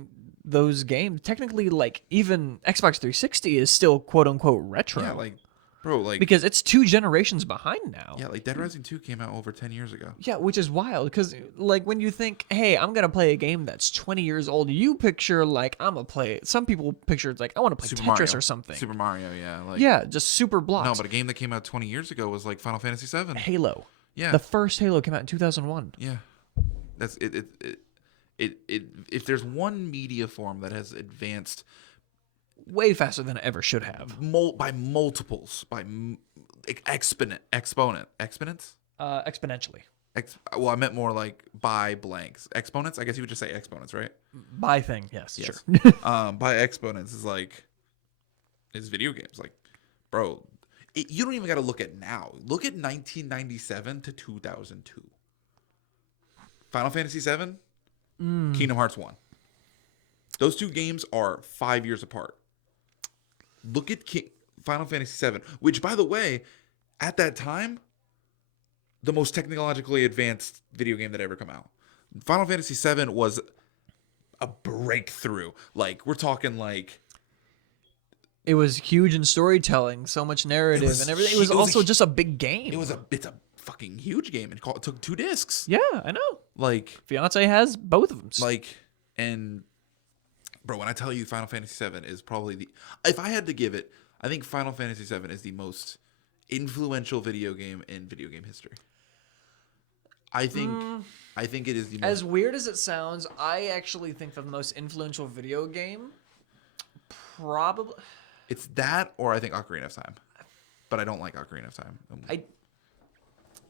those games, technically, like even Xbox 360 is still quote unquote retro. Yeah, like bro, like because it's 2 generations behind now. yeah, like Dead Rising 2 came out over 10 years ago. Yeah, which is wild because like when you think, hey, I'm gonna play a game that's 20 years old, you picture like I'm gonna play. Some people picture it's like I want to play Super Tetris Mario or something. Super Mario, yeah, like Yeah, just super blocks. no, but a game that came out 20 years ago was like Final Fantasy 7. Halo. Yeah. The first Halo came out in 2001. Yeah. That's it. If there's one media form that has advanced Way faster than it ever should have. by multiples, by exponents. Exponentially. Well, I meant more like by blanks, exponents. I guess you would just say exponents, right? By thing, yes, Yes. sure. By exponents is video games. Like, bro, you don't even got to look at now. Look at 1997 to 2002. Final Fantasy 7, Kingdom Hearts 1. Those 2 games are 5 years apart. Look at Final Fantasy 7, which, by the way, at that time, the most technologically advanced video game that ever come out. Final Fantasy 7 was a breakthrough. Like, we're talking like It was huge in storytelling, so much narrative was and everything. It was hu- it was also a- just a big game. it's a fucking huge game. It took 2 discs. Yeah, I know. Like Fiance has both of them. and bro, when I tell you Final Fantasy 7 is probably if I had to give it, I think Final Fantasy 7 is the most influential video game in video game history. I think it is the most. As weird as it sounds, I actually think the most influential video game probably It's that, or I think Ocarina of Time, but I don't like Ocarina of Time.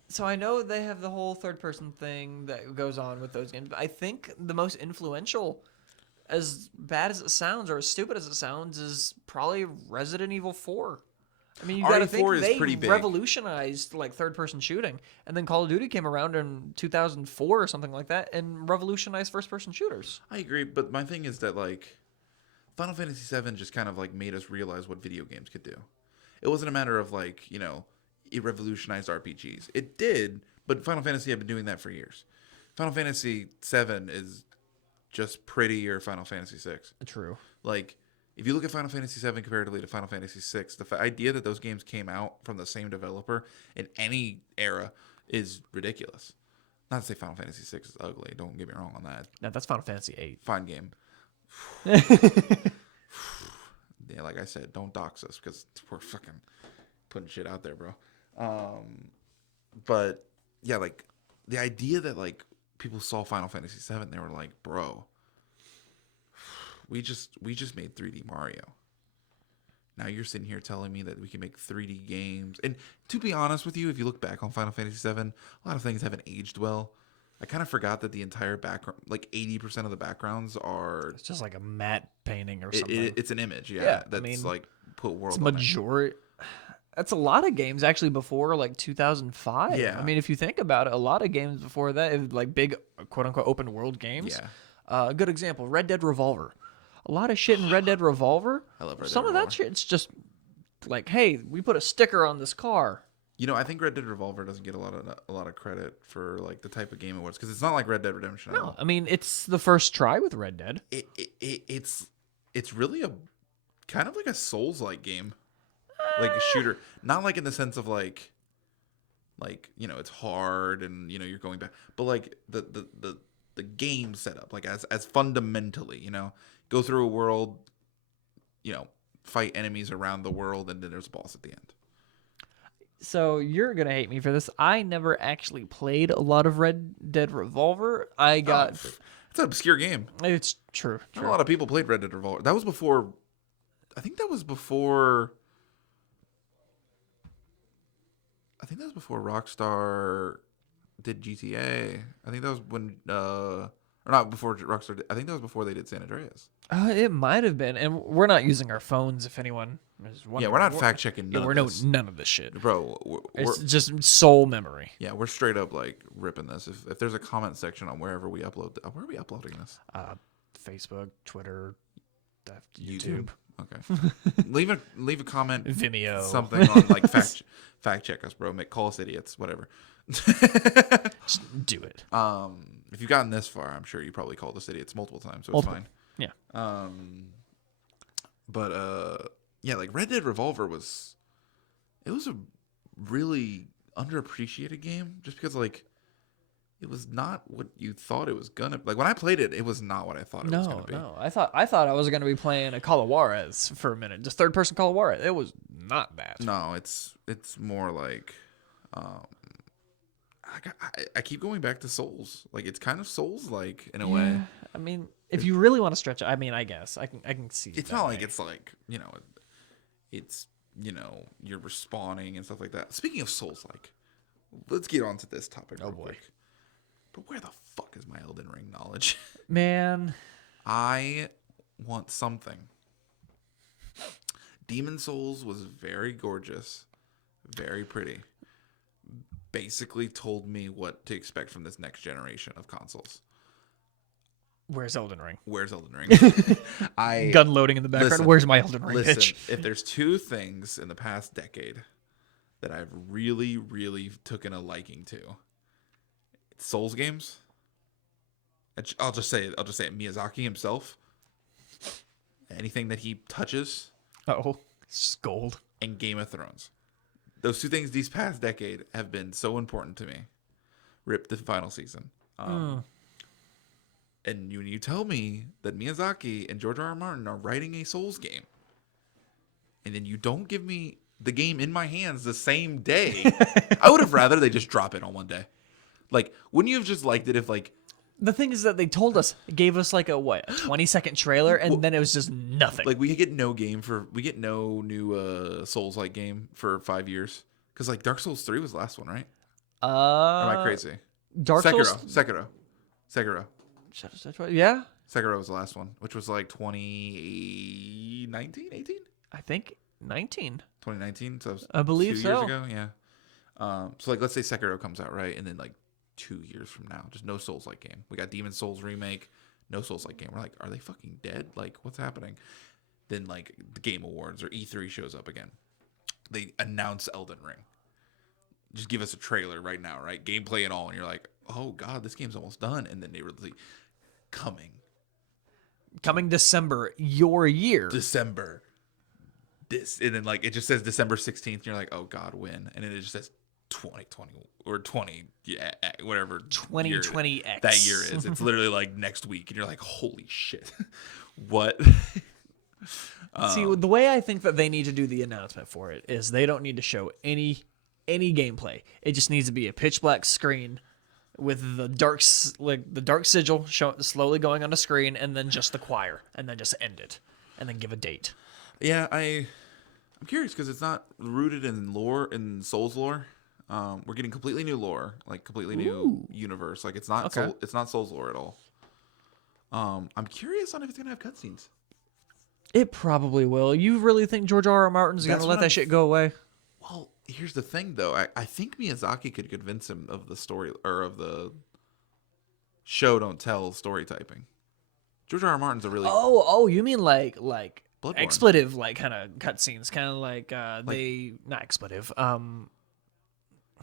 So I know they have the whole third person thing that goes on with those games, but I think the most influential, as bad as it sounds or as stupid as it sounds, is probably Resident Evil 4. I mean, you got to think RE4 is they pretty big. revolutionized like third person shooting, and then Call of Duty came around in 2004 or something like that and revolutionized first person shooters. I agree, but my thing is that like Final Fantasy 7 just kind of like made us realize what video games could do. It wasn't a matter of like, it revolutionized RPGs. It did, but Final Fantasy had been doing that for years. Final Fantasy 7 is just prettier Final Fantasy 6. True. Like, if you look at Final Fantasy 7 comparatively to Final Fantasy 6, the idea that those games came out from the same developer in any era is ridiculous. Not to say Final Fantasy 6 is ugly. Don't get me wrong on that. No, that's Final Fantasy 8. Fine game. Yeah, like I said, don't dox us because we're fucking putting shit out there, bro. But yeah, like the idea that like people saw Final Fantasy 7, they were like, bro, we just made 3D Mario. Now you're sitting here telling me that we can make 3D games. And to be honest with you, if you look back on Final Fantasy 7, a lot of things haven't aged well. I kind of forgot that the entire background, like 80% of the backgrounds are It's just like a matte painting or something. it's an image, yeah. Yeah, I That's mean, like put world It's on it. majority. That's a lot of games actually before like 2005. Yeah. I mean, if you think about it, a lot of games before that, it was, like big quote unquote open world games. Yeah. A good example, Red Dead Revolver. A lot of shit in Red Dead Revolver. I love Red Dead Some of that Revolver. shit, it's just like, hey, we put a sticker on this car. I think Red Dead Revolver doesn't get a lot of credit for like the type of game it was because it's not like Red Dead Redemption. at No, all. I mean, it's the first try with Red Dead. It's really a kind of like a Souls-like game, like a shooter. Not like in the sense of like like, you know, it's hard and, you know, you're going back. But like the game setup, like as fundamentally, you know, go through a world, you know, fight enemies around the world, and then there's a boss at the end. So you're gonna hate me for this. I never actually played a lot of Red Dead Revolver. I got. It's an obscure game. It's true. Not a lot of people played Red Dead Revolver. That was before. I think that was before. I think that was before Rockstar did GTA. I think that was when, or not before Rockstar did, I think that was before they did San Andreas. It might have been, and we're not using our phones. If anyone is wondering, Yeah, we're not fact checking. Yeah, we're none of this shit, bro. It's just soul memory. Yeah, we're straight up like ripping this. If there's a comment section on wherever we upload, where are we uploading this? Facebook, Twitter, YouTube. Okay. leave a comment. Vimeo. Something on like fact check us, bro. Call us idiots. Whatever. Just do it. If you've gotten this far, I'm sure you probably called us idiots multiple times, so it's fine. Yeah. But yeah, like Red Dead Revolver was a really underappreciated game, just because like it was not what you thought it was gonna. Like when I played it, it was not what I thought it was gonna be. No, I thought I was gonna be playing a Call of Juarez for a minute, just third person Call of Juarez. It was not that. No, it's more like, I keep going back to Souls. Like it's kind of Souls like in a way. I mean, if you really want to stretch it, I mean, I guess I can see. It's not like it's like, you know, it's, you know, you're respawning and stuff like that. Speaking of Souls like, let's get on to this topic. Oh boy. Quick. But where the fuck is my Elden Ring knowledge? Man, I want something. Demon Souls was very gorgeous, very pretty. Basically told me what to expect from this next generation of consoles. where's Elden Ring? Where's Elden Ring? Gun loading in the background. Listen, Where's my Elden Ring? Listen, Bitch? if there's two things in the past decade that I've really, really taken a liking to, it's Souls games. I'll just say it. Miyazaki himself. Anything that he touches. Oh, it's gold. And Game of Thrones. Those two things these past decade have been so important to me. Rip the final season. And when you tell me that Miyazaki and George R.R. Martin are writing a Souls game, and then you don't give me the game in my hands the same day, I would have rather they just drop it on one day. Like, wouldn't you have just liked it if, like... The thing is that they told us, gave us like a 20-second trailer, and then it was just nothing. Like, we get no new Souls-like game for 5 years. Because, like, Dark Souls 3 was the last one, right? Or am I crazy? Dark Souls? Sekiro. Yeah? Sekiro was the last one, which was like 2019, 18? I think 19. 2019, so that was I believe 2 so. years ago, yeah. So, like, let's say Sekiro comes out, right? And then, like, 2 years from now, just no Souls-like game. We got Demon Souls remake, no Souls-like game. We're like, are they fucking dead? Like, what's happening? Then, like, the Game Awards or E3 shows up again. They announce Elden Ring. Just give us a trailer right now, right? Gameplay and all. And you're like, oh, God, this game's almost done. And then they release coming December, your year. December. And then, like, it just says December 16th. And you're like, oh, God, when? And then it just says 2020 or 20, yeah, whatever 2020X that year is. It's literally like next week, and you're like, holy shit, what? See, the way I think that they need to do the announcement for it is they don't need to show any gameplay. It just needs to be a pitch black screen with the dark sigil slowly going on the screen, and then just the choir, and then just end it, and then give a date. Yeah, I'm curious because it's not rooted in lore, in Souls lore. We're getting completely new lore, like completely new universe. Like it's not it's not Souls lore at all. I'm curious on if it's gonna have cutscenes. It probably will. You really think George R.R. Martin's gonna let that shit go away? Well, here's the thing, though. I think Miyazaki could convince him of the story or of the show don't tell story typing. George R.R. Martin's a really you mean like Bloodborne. expletive like kind of cutscenes, kind of like they not expletive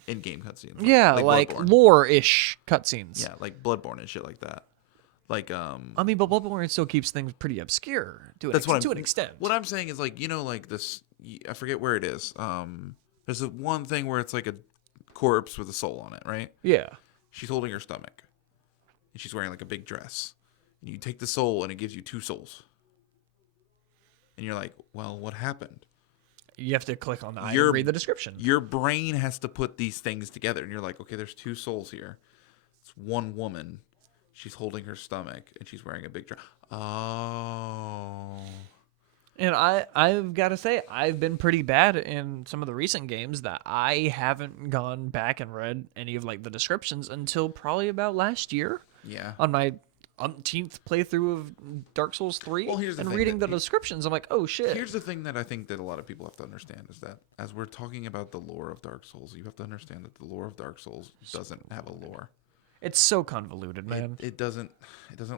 in-game cutscenes. Yeah, like lore-ish cutscenes. Yeah, like Bloodborne and shit like that. Like I mean, but Bloodborne still keeps things pretty obscure to an extent. What I'm saying is like, you know, like this. I forget where it is. There's one thing where it's like a corpse with a soul on it, right? Yeah. She's holding her stomach, and she's wearing like a big dress. And you take the soul, and it gives you 2 souls. And you're like, well, what happened? You have to click on the item and read the description. Your brain has to put these things together, and you're like, okay, there's 2 souls here. It's one woman. She's holding her stomach, and she's wearing a big dress. Oh. And I've got to say, I've been pretty bad in some of the recent games that I haven't gone back and read any of like the descriptions until probably about last year Yeah. on my umpteenth playthrough of Dark Souls 3. Well, here's the and thing reading the that- descriptions, I'm like, oh shit. Here's the thing that I think that a lot of people have to understand is that as we're talking about the lore of Dark Souls, you have to understand that the lore of Dark Souls doesn't have a lore. It's so convoluted, man. It doesn't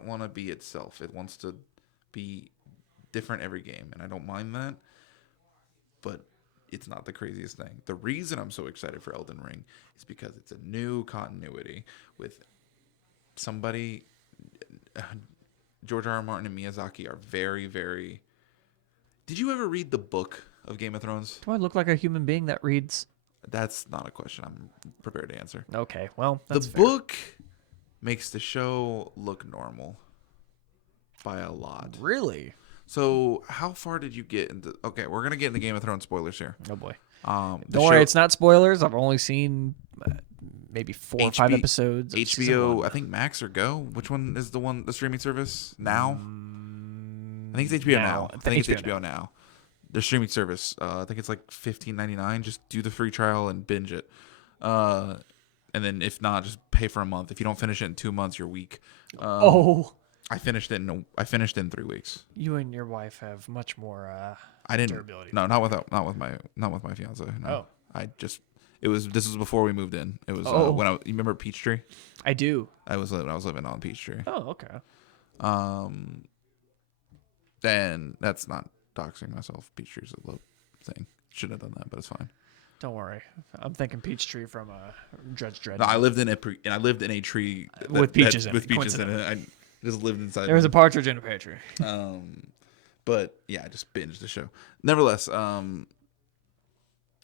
want to be itself. It wants to be different every game, and I don't mind that. But it's not the craziest thing. The reason I'm so excited for Elden Ring is because it's a new continuity with somebody. George R. R. Martin and Miyazaki are very, very. Did you ever read the book of Game of Thrones? Do I look like a human being that reads? That's not a question I'm prepared to answer. Okay, well, that's The fair. book makes the show look normal by a lot. Really? So, how far did you get into? Okay, we're gonna get into Game of Thrones spoilers here. Oh boy. The Don't worry, show- it's not spoilers. I've only seen maybe 4 or 5 HB episodes. Of season HBO, 1. I think Max or Go. Which one is the streaming service now? I think it's HBO now. I think it's HBO now. Their streaming service. I think it's like $15.99. Just do the free trial and binge it. And then if not, just pay for a month. If you don't finish it in 2 months, you're weak. Oh, I finished it in 3 weeks. you and your wife have much more. I didn't. Durability. No, not with my fiance. No. Oh. This was before we moved in. It was Oh. you remember Peachtree? I do. I was living on Peachtree. Oh, okay. And that's not doxing myself. Peachtree's a low thing. Shouldn't have done that, but it's fine. Don't worry. I'm thinking Peachtree from Judge Dredd. No, I lived in a tree With peaches in it, with peaches in it. I just lived inside. There was a partridge in a pear tree. But yeah, I just binged the show. Nevertheless,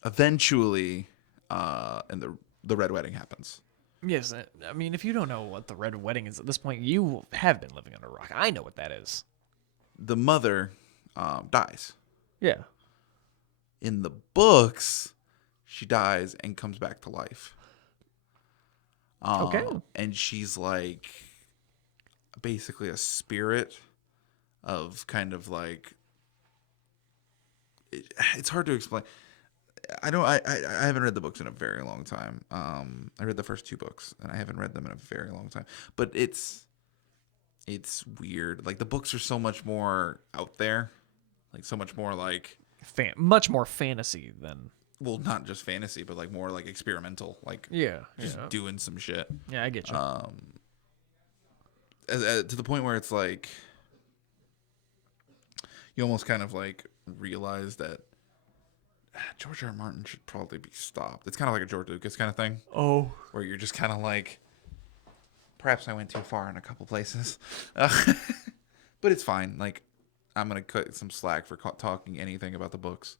eventually, and the Red Wedding happens. Yes, I mean, if you don't know what the Red Wedding is at this point, you have been living under a rock. I know what that is. The mother dies. Yeah. In the books, she dies and comes back to life. Okay. And she's like basically a spirit of kind of like it's hard to explain. I haven't read the books in a very long time. I read the first 2 books and I haven't read them in a very long time. But it's weird. Like the books are so much more out there. Like so much more like much more fantasy than. well, not just fantasy, but like more like experimental, like Yeah. just doing some shit. Yeah, I get you. To the point where it's like you almost kind of like realize that George R. R. Martin should probably be stopped. It's kind of like a George Lucas kind of thing, Oh. where you're just kind of like, perhaps I went too far in a couple places, but it's fine. Like, I'm gonna cut some slack for talking anything about the books.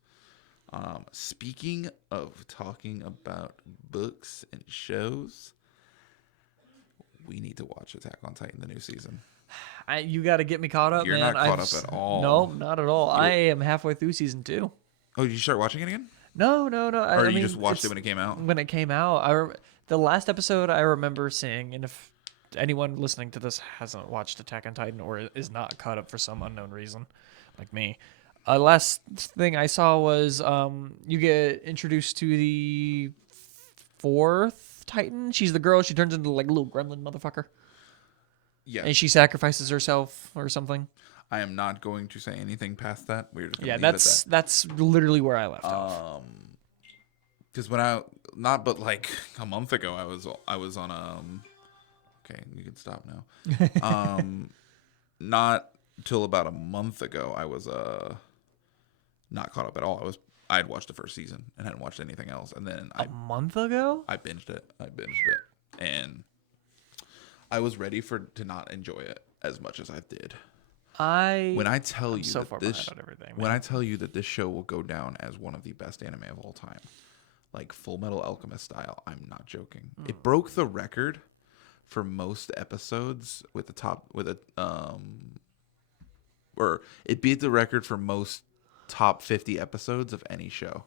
Speaking of talking about books and shows, we need to watch Attack on Titan, the new season. You got to get me caught up, You're man. not caught up at all. No, not at all. I am halfway through season 2. Oh, did you start watching it again? No. Or you just watched it when it came out? When it came out, the last episode I remember seeing, and if anyone listening to this hasn't watched Attack on Titan or is not caught up for some unknown reason, like me, last thing I saw was you get introduced to the 4th Titan. She's the girl. She turns into like a little gremlin motherfucker. Yeah. And she sacrifices herself or something. I am not going to say anything past that. We're just gonna Yeah, leave it at that's literally where I left that. off. Because when like a month ago, I was on okay, you can stop now. Not till about a month ago, I was not caught up at all. I had watched the first season and hadn't watched anything else, and then A month ago? I binged it, and I was ready to not enjoy it as much as I did. When I tell you so that far this, behind on everything, when man. I tell you that this show will go down as one of the best anime of all time, like Full Metal Alchemist style. I'm not joking. It broke the record for most episodes with the top with a or it beat the record for most top 50 episodes of any show.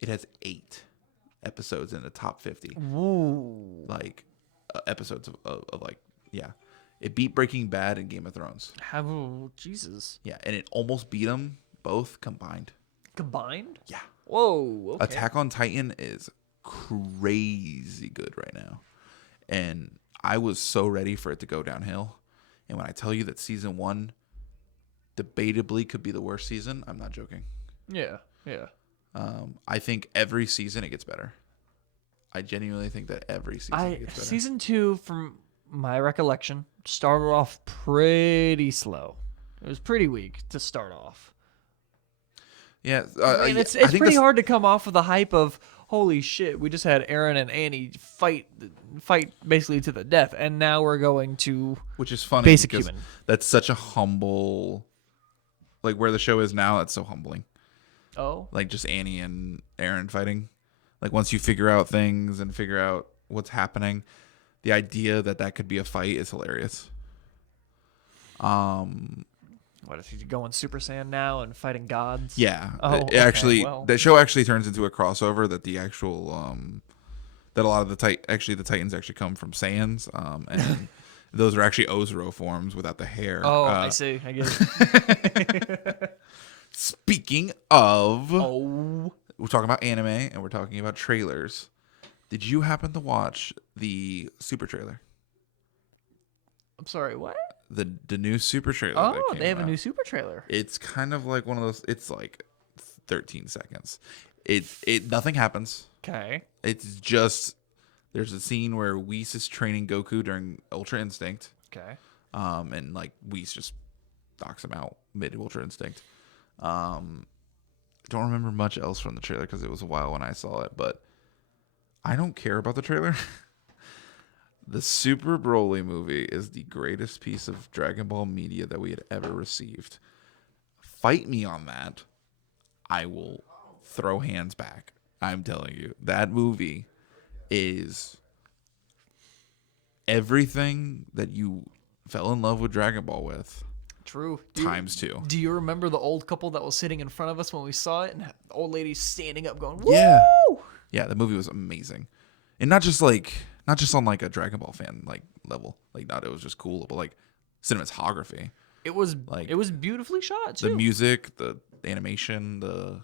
It has 8 episodes in the top 50. Ooh. Like episodes of like, yeah. It beat Breaking Bad and Game of Thrones. Oh, Jesus. Yeah, and it almost beat them both combined. Combined? Yeah. Whoa. Okay. Attack on Titan is crazy good right now. And I was so ready for it to go downhill. And when I tell you that season 1 debatably could be the worst season, I'm not joking. Yeah. Yeah. I think every season it gets better. I genuinely think that every season it gets better. Season 2, from my recollection, started off pretty slow. It was pretty weak to start off. Yeah, I mean, it's pretty hard to come off of the hype of, holy shit, we just had Aaron and Annie fight basically to the death, and now we're going to which is funny basic because human. that's such a humble, like where the show is now. That's so humbling. Oh, Like just Annie and Aaron fighting. Like once you figure out things and figure out what's happening, the idea that that could be a fight is hilarious. what if he's going Super Saiyan now and fighting gods? Yeah. Oh, It okay, actually, well. the show actually turns into a crossover that the actual, that a lot of the Titans actually come from Saiyans, and those are actually Ozro forms without the hair. Oh, I see. I get it. Speaking of, Oh, we're talking about anime and we're talking about trailers. Did you happen to watch the Super trailer? I'm sorry. What? The new Super trailer. that Oh, came they have a out. new Super trailer. It's kind of like one of those. It's like 13 seconds. It nothing happens. Okay. It's just there's a scene where Whis is training Goku during Ultra Instinct, Okay. and like Whis just knocks him out mid Ultra Instinct. I don't remember much else from the trailer because it was a while when I saw it, but I don't care about the trailer. The Super Broly movie is the greatest piece of Dragon Ball media that we had ever received. Fight me on that. I will throw hands back. I'm telling you. That movie is everything that you fell in love with Dragon Ball with True. times 2. Do you remember the old couple that was sitting in front of us when we saw it, and the old lady standing up going, "Woo!" Yeah. Yeah, the movie was amazing. And not just on like a Dragon Ball fan like level. Like not it was just cool, but like cinematography. It was Like, it was beautifully shot too. The music, the animation, the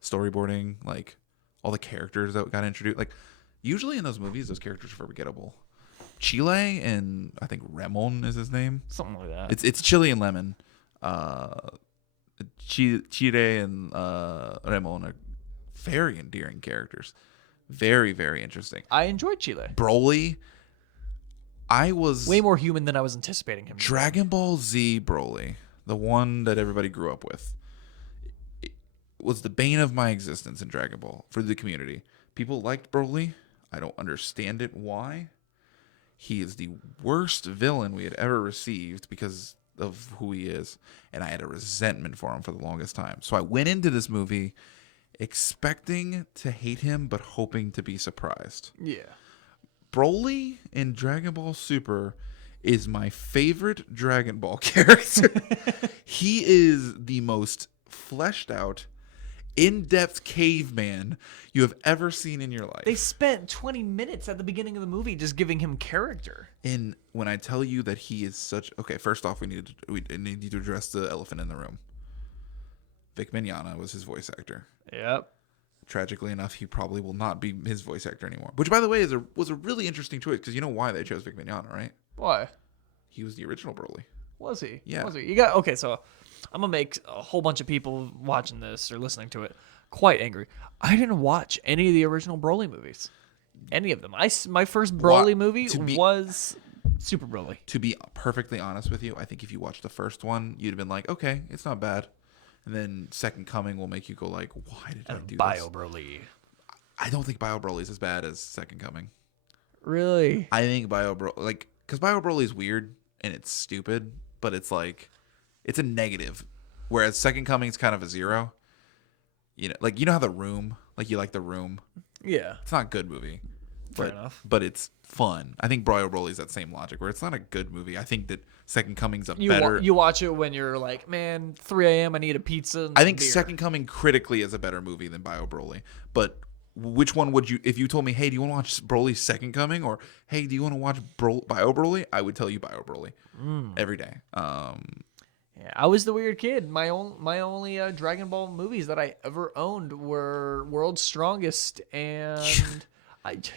storyboarding, like all the characters that got introduced. Like usually in those movies, those characters are forgettable. Chile and I think Ramon is his name. Something like that. It's Chile and Lemon. Chile and Ramon are very endearing characters. Very, very interesting. I enjoyed Chile. Broly, I was Way more human than I was anticipating him. Dragon Ball Z Broly, the one that everybody grew up with, it was the bane of my existence in Dragon Ball for the community. People liked Broly. I don't understand it why. He is the worst villain we had ever received because of who he is, and I had a resentment for him for the longest time. So I went into this movie expecting to hate him but hoping to be surprised. Yeah. Broly in Dragon Ball Super is my favorite Dragon Ball character. He is the most fleshed out, in-depth caveman you have ever seen in your life. They spent 20 minutes at the beginning of the movie just giving him character. And when I tell you that he is such... Okay, first off, we need to address the elephant in the room. Vic Mignogna was his voice actor. Yep. Tragically enough, he probably will not be his voice actor anymore. Which, by the way, was a really interesting choice because you know why they chose Vic Mignogna, right? Why? He was the original Broly. Was he? Yeah. Was he? You got okay. So I'm gonna make a whole bunch of people watching this or listening to it quite angry. I didn't watch any of the original Broly movies. Any of them. My first Broly movie was Super Broly. To be perfectly honest with you, I think if you watched the first one, you'd have been like, okay, it's not bad. And then Second Coming will make you go like, why did I do Bio this? Broly. I don't think Bio Broly is as bad as Second Coming. Really? I think Bio Broly, like, because Bio Broly is weird and it's stupid, but it's like, it's a negative. Whereas Second Coming is kind of a 0. You know, like, you know how The Room, Like you like The Room. Yeah. It's not a good movie. Fair enough. But it's fun. I think Broil Broly's that same logic where it's not a good movie. I think that Second Coming's a better. You watch it when you're like, man, 3 a.m. I need a pizza. And I think beer. Second Coming critically is a better movie than Bio Broly. But which one would you, if you told me, hey, do you want to watch Broly's Second Coming, or hey, do you want to watch Bio Broly? I would tell you Bio Broly every day. Yeah, I was the weird kid. My only Dragon Ball movies that I ever owned were World's Strongest and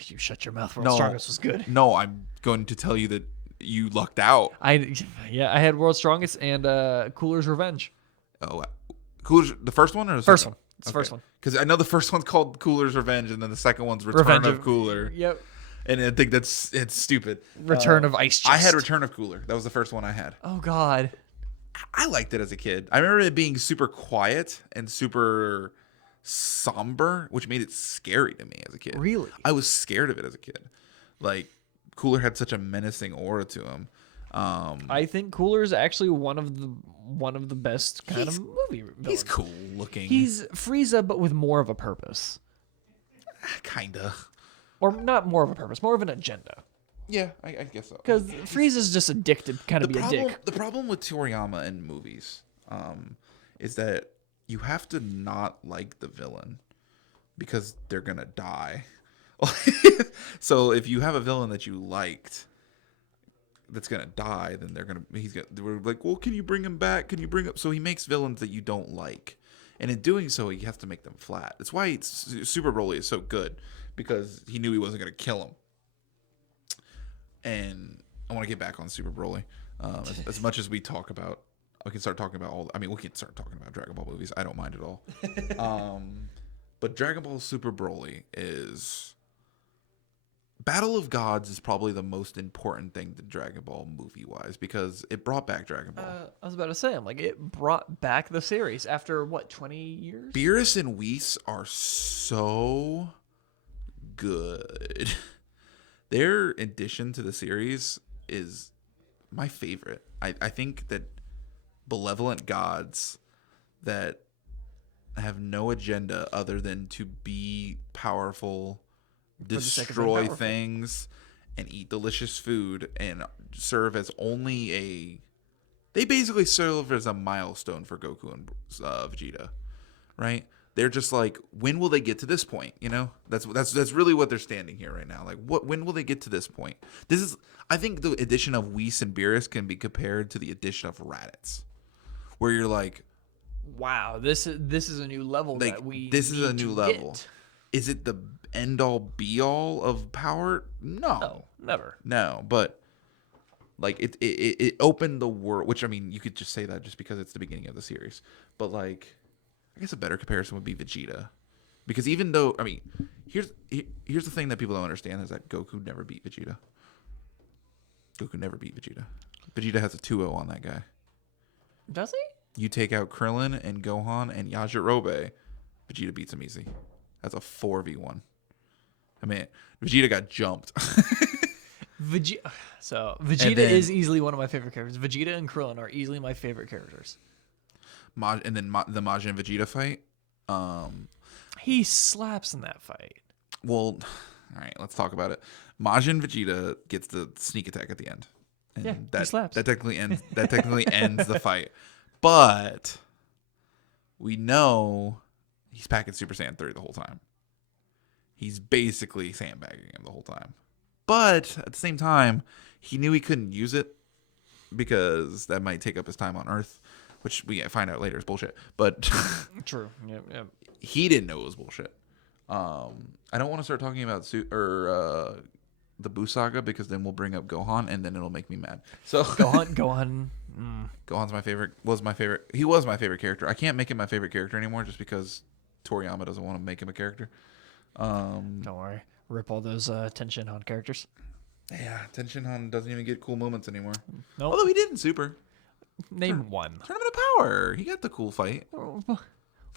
you shut your mouth. World's Strongest was good. No, I'm going to tell you that you lucked out. I had World's Strongest and Cooler's Revenge. Oh, Cooler's the first one or the First second one. It's the first one. Because I know the first one's called Cooler's Revenge, and then the second one's Return of Cooler. Yep. And I think it's stupid. Return of Ice Chest. I had Return of Cooler. That was the first one I had. Oh God. I liked it as a kid. I remember it being super quiet and super somber, which made it scary to me as a kid. Really? I was scared of it as a kid. Like, Cooler had such a menacing aura to him. I think Cooler is actually one of the best kind of movie villains. He's cool looking. He's Frieza, but with more of a purpose, kinda. or not more of a purpose, more of an agenda. Yeah, I guess so. Because Frieza's just addicted, kind of be a dick. The problem with Toriyama in movies is that you have to not like the villain because they're gonna die. So if you have a villain that you liked that's gonna die, then we're like, well, can you bring him back? Can you bring up? So he makes villains that you don't like, and in doing so, he has to make them flat. That's why Super Broly is so good, because he knew he wasn't gonna kill him. And I want to get back on Super Broly. As much as we talk about, we can start talking about we can start talking about Dragon Ball movies. I don't mind at all. But Dragon Ball Super Broly is... Battle of Gods is probably the most important thing to Dragon Ball movie-wise, because it brought back Dragon Ball. I was about to say, it brought back the series after, 20 years? Beerus and Whis are so good. Their addition to the series is my favorite. I think that benevolent gods that have no agenda other than to be powerful, destroy things, and eat delicious food, and serve as they basically serve as a milestone for Goku and Vegeta, right? They're just like, when will they get to this point? You know, that's really what they're standing here right now. Like, when will they get to this point? I think the addition of Whis and Beerus can be compared to the addition of Raditz, where you're like, wow, this is a new level that we. This is a new level. Get. Is it the end all be all of power? No, never. No, but like it opened the world. Which, I mean, you could just say that just because it's the beginning of the series, but like, I guess a better comparison would be Vegeta, because even though, I mean, here's the thing that people don't understand is that Goku never beat Vegeta. Goku never beat Vegeta. Vegeta has a 2-0 on that guy. Does he? You take out Krillin and Gohan and Yajirobe, Vegeta beats him easy. That's a 4v1. I mean, Vegeta got jumped. Vegeta is easily one of my favorite characters. Vegeta and Krillin are easily my favorite characters. And then the Majin Vegeta fight. He slaps in that fight. Well, all right, let's talk about it. Majin Vegeta gets the sneak attack at the end, and he slaps. That technically ends the fight. But we know he's packing Super Saiyan 3 the whole time. He's basically sandbagging him the whole time. But at the same time, he knew he couldn't use it because that might take up his time on Earth, which we find out later is bullshit. But true. Yep. He didn't know it was bullshit. I don't want to start talking about the Buu saga, because then we'll bring up Gohan and then it'll make me mad. So Gohan. Gohan's my favorite. He was my favorite character. I can't make him my favorite character anymore just because Toriyama doesn't want to make him a character. Don't worry. Rip all those Tenshinhan characters. Yeah, Tenshinhan doesn't even get cool moments anymore. Nope. Although he did in Super. Name one. Tournament of Power. He got the cool fight.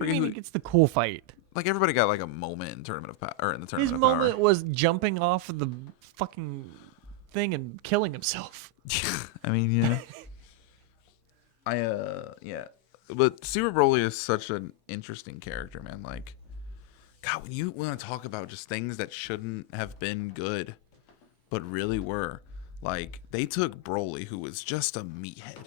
He gets the cool fight. Like, everybody got like a moment in Tournament of Power, or in the Tournament His of Power. moment was jumping off of the fucking thing and killing himself. I mean, yeah. Yeah. But Super Broly is such an interesting character, man. Like, God, when you want to talk about just things that shouldn't have been good, but really were, like they took Broly, who was just a meathead,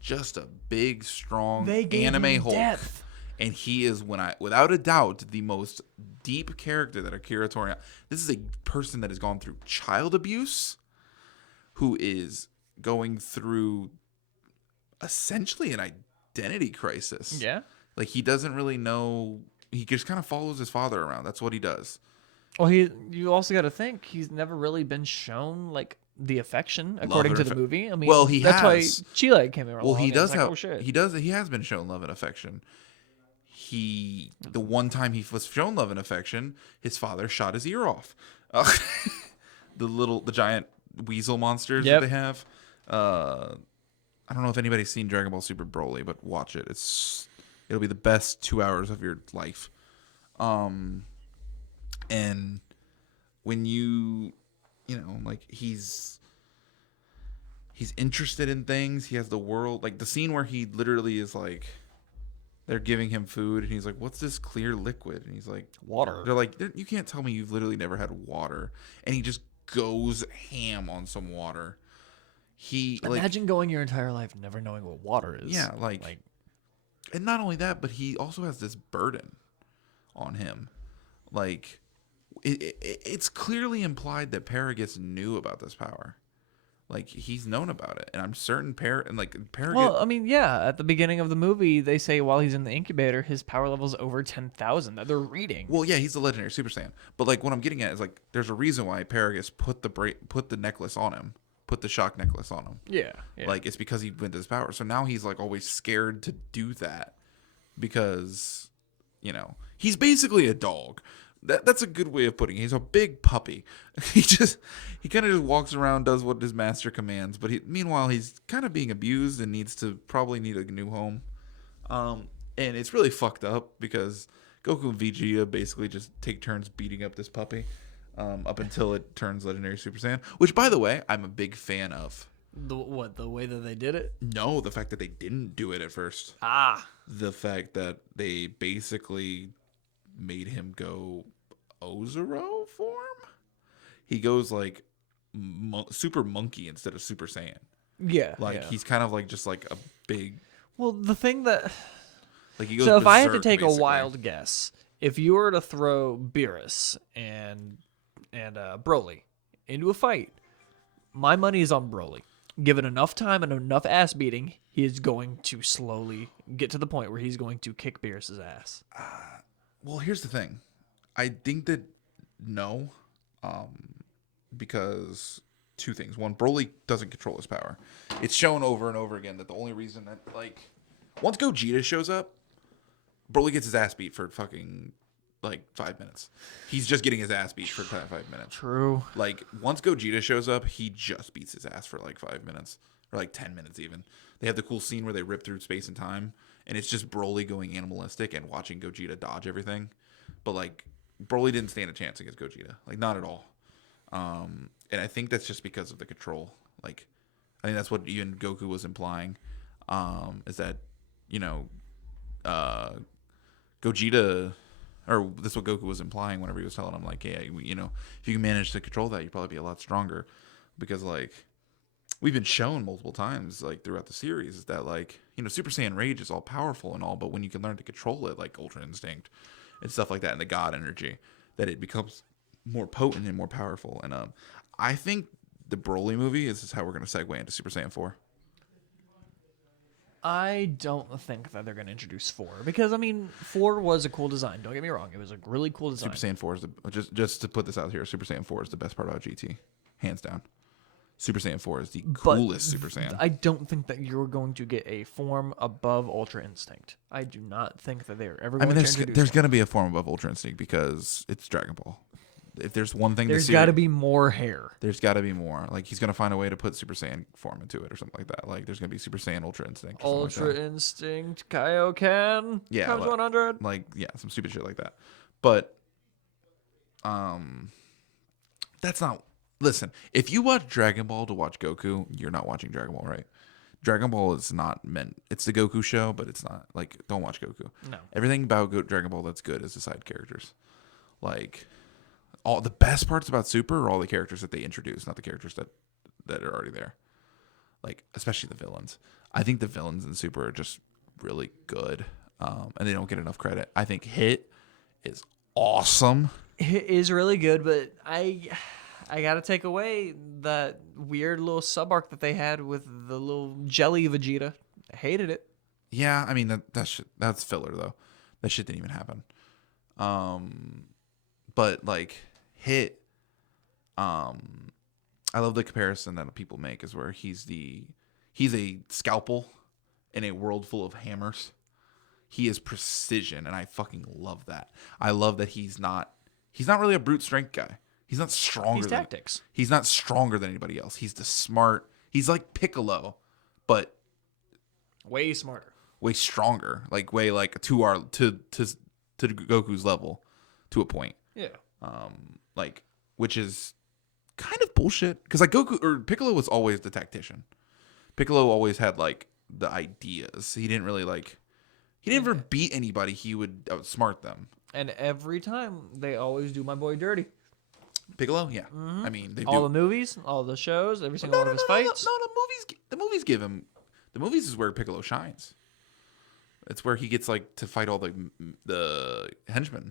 just a big, strong They gave anime him Hulk, depth. and he is without a doubt, the most deep character that Akira Toriyama. This is a person that has gone through child abuse, who is going through essentially an identity crisis. Yeah. Like he doesn't really know. He just kind of follows his father around. That's what he does. Well, you also got to think he's never really been shown like the affection according and to the movie. I mean, Well, he that's has. why Chile came around. Well, he does like, have. oh, shit. He does. He has been shown love and affection. The one time he was shown love and affection, his father shot his ear off. The giant weasel monsters that Yep. they have. I don't know if anybody's seen Dragon Ball Super Broly, but watch it. It'll be the best 2 hours of your life. And when you know, like he's interested in things. He has the world, like the scene where he literally is like, they're giving him food, and he's like, "What's this clear liquid?" And he's like, Water. They're like, "You can't tell me you've literally never had water." And he just goes ham on some water. Imagine going your entire life never knowing what water is. Yeah, like, and not only that, but he also has this burden on him. Like, it's clearly implied that Paragus knew about this power. Like, he's known about it, and I'm certain Paragus. Well, I mean, yeah. At the beginning of the movie, they say while he's in the incubator, his power level's over 10,000. That they're reading. Well, yeah, he's the legendary Super Saiyan. But like, what I'm getting at is like, there's a reason why Paragus put the necklace on him, put the shock necklace on him. Yeah. Like, it's because he went to his power. So now he's like always scared to do that because, he's basically a dog. That's a good way of putting it. He's a big puppy. He kind of just walks around, does what his master commands. But meanwhile, he's kind of being abused and probably need a new home. And it's really fucked up because Goku and Vegeta basically just take turns beating up this puppy up until it turns Legendary Super Saiyan. Which, by the way, I'm a big fan of. The way that they did it? No, the fact that they didn't do it at first. The fact that they basically made him go Ozero form. He goes like super monkey instead of Super Saiyan. Yeah. He's kind of like just like a big. Well, the thing that. Like he goes. So if I had to berserk, take basically. a wild guess, if you were to throw Beerus and Broly into a fight, my money is on Broly. Given enough time and enough ass beating, he is going to slowly get to the point where he's going to kick Beerus's ass. Well, here's the thing. I think that no, because two things. One, Broly doesn't control his power. It's shown over and over again that the only reason that once Gogeta shows up, Broly gets his ass beat for fucking 5 minutes. He's just getting his ass beat for 5 minutes. True. Once Gogeta shows up, he just beats his ass for 5 minutes or 10 minutes even. They have the cool scene where they rip through space and time, and it's just Broly going animalistic and watching Gogeta dodge everything. But Broly didn't stand a chance against Gogeta, not at all. And I think that's just because of the control. I think that's what even Goku was implying, is that Gogeta, or that's what Goku was implying whenever he was telling him hey, if you can manage to control that, you'd probably be a lot stronger, because we've been shown multiple times throughout the series is that Super Saiyan Rage is all powerful and all, but when you can learn to control it, like Ultra Instinct and stuff like that, and the God energy, that it becomes more potent and more powerful. And I think the Broly movie is how we're going to segue into Super Saiyan 4. I don't think that they're going to introduce 4 because 4 was a cool design. Don't get me wrong; it was a really cool design. Super Saiyan 4 is just to put this out here. Super Saiyan 4 is the best part about GT, hands down. Super Saiyan 4 is the coolest Super Saiyan. I don't think that you're going to get a form above Ultra Instinct. I do not think that they're ever going to introduce there's going to be a form above Ultra Instinct because it's Dragon Ball. If there's one thing, there's got to be more hair. There's got to be more. He's going to find a way to put Super Saiyan form into it or something like that. There's going to be Super Saiyan Ultra Instinct. Ultra Instinct, Kaioken, yeah, times 100. Some stupid shit like that. But, that's not. Listen, if you watch Dragon Ball to watch Goku, you're not watching Dragon Ball, right? Dragon Ball is not meant. It's the Goku show, but it's not. Don't watch Goku. No. Everything about Dragon Ball that's good is the side characters. Like all the best parts about Super are all the characters that they introduce, not the characters that are already there. Like especially the villains. I think the villains in Super are just really good, and they don't get enough credit. I think Hit is awesome. It is really good, but I gotta take away that weird little sub arc that they had with the little jelly Vegeta. I hated it. Yeah, I mean that's filler though. That shit didn't even happen. But like Hit, I love the comparison that people make is where he's a scalpel in a world full of hammers. He is precision, and I fucking love that. I love that he's not really a brute strength guy. He's not stronger. He's tactics. He's not stronger than anybody else. He's the smart. He's like Piccolo, but Way smarter. way stronger. Like way like to Goku's level, to a point. Yeah. Like which is kind of bullshit because like Goku or Piccolo was always the tactician. Piccolo always had like the ideas. He didn't really like. He didn't ever beat anybody. He would outsmart them. And every time they always do my boy dirty. Piccolo, yeah. I mean, they All do. the movies, all the shows, every single one of his fights. No, the movies give him. The movies is where Piccolo shines. It's where he gets like to fight all the henchmen.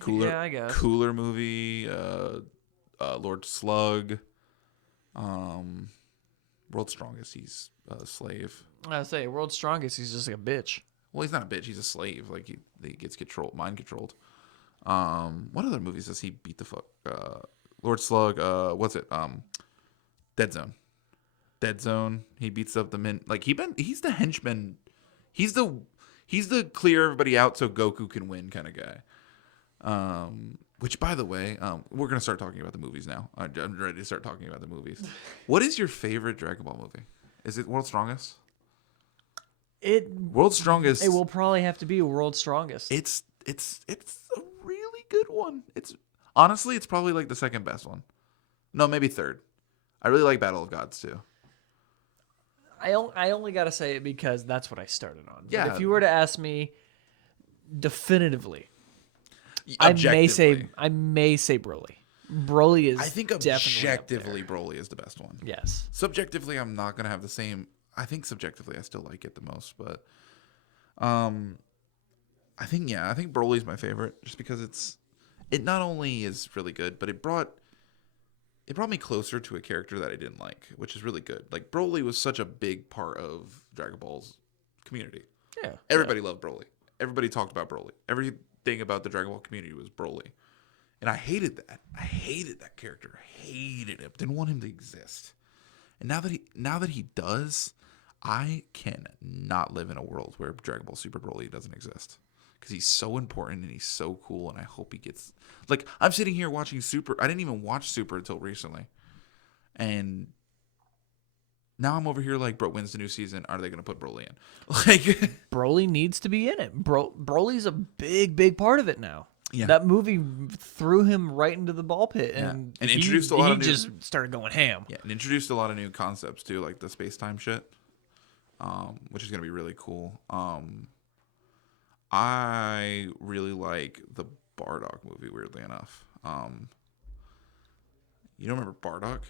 Cooler, yeah, I guess. Cooler movie. Lord Slug. World's Strongest. He's a slave. I say, World's Strongest, he's just like a bitch. Well, he's not a bitch. He's a slave. Like he gets mind controlled. What other movies does he beat the fuck? Lord Slug. What's it? Dead Zone. Dead Zone. He beats up the men. Like he's the henchman. He's the clear everybody out so Goku can win kind of guy. Which, by the way, we're gonna start talking about the movies now. I'm ready to start talking about the movies. What is your favorite Dragon Ball movie? Is it World's Strongest? World's Strongest. It will probably have to be World's Strongest. It's a really good one. It's honestly, it's probably like the second best one. No, maybe third. I really like Battle of Gods too. I only gotta say it because that's what I started on. Yeah. But if you were to ask me definitively, I may say Broly. Broly is. I think definitely up objectively there. Broly is the best one. Yes. Subjectively, I'm not gonna have the same. I think subjectively, I still like it the most, but I think Broly's my favorite just because it not only is really good, but it brought me closer to a character that I didn't like, which is really good. Like Broly was such a big part of Dragon Ball's community. Yeah. Everybody loved Broly. Everybody talked about Broly. Everything about the Dragon Ball community was Broly. And I hated that. I hated that character. I hated him. Didn't want him to exist. And now that he does, I can not live in a world where Dragon Ball Super Broly doesn't exist. Because he's so important and he's so cool, and I hope he gets... Like, I'm sitting here watching Super. I didn't even watch Super until recently. And now I'm over here like, bro, when's the new season? Are they going to put Broly in? Like, Broly needs to be in it. Broly's a big part of it now. Yeah. That movie threw him right into the ball pit, and introduced a lot of new... He just started going ham. Yeah, and introduced a lot of new concepts too, like the space-time shit, which is going to be really cool. I really like the Bardock movie, weirdly enough. You don't remember Bardock?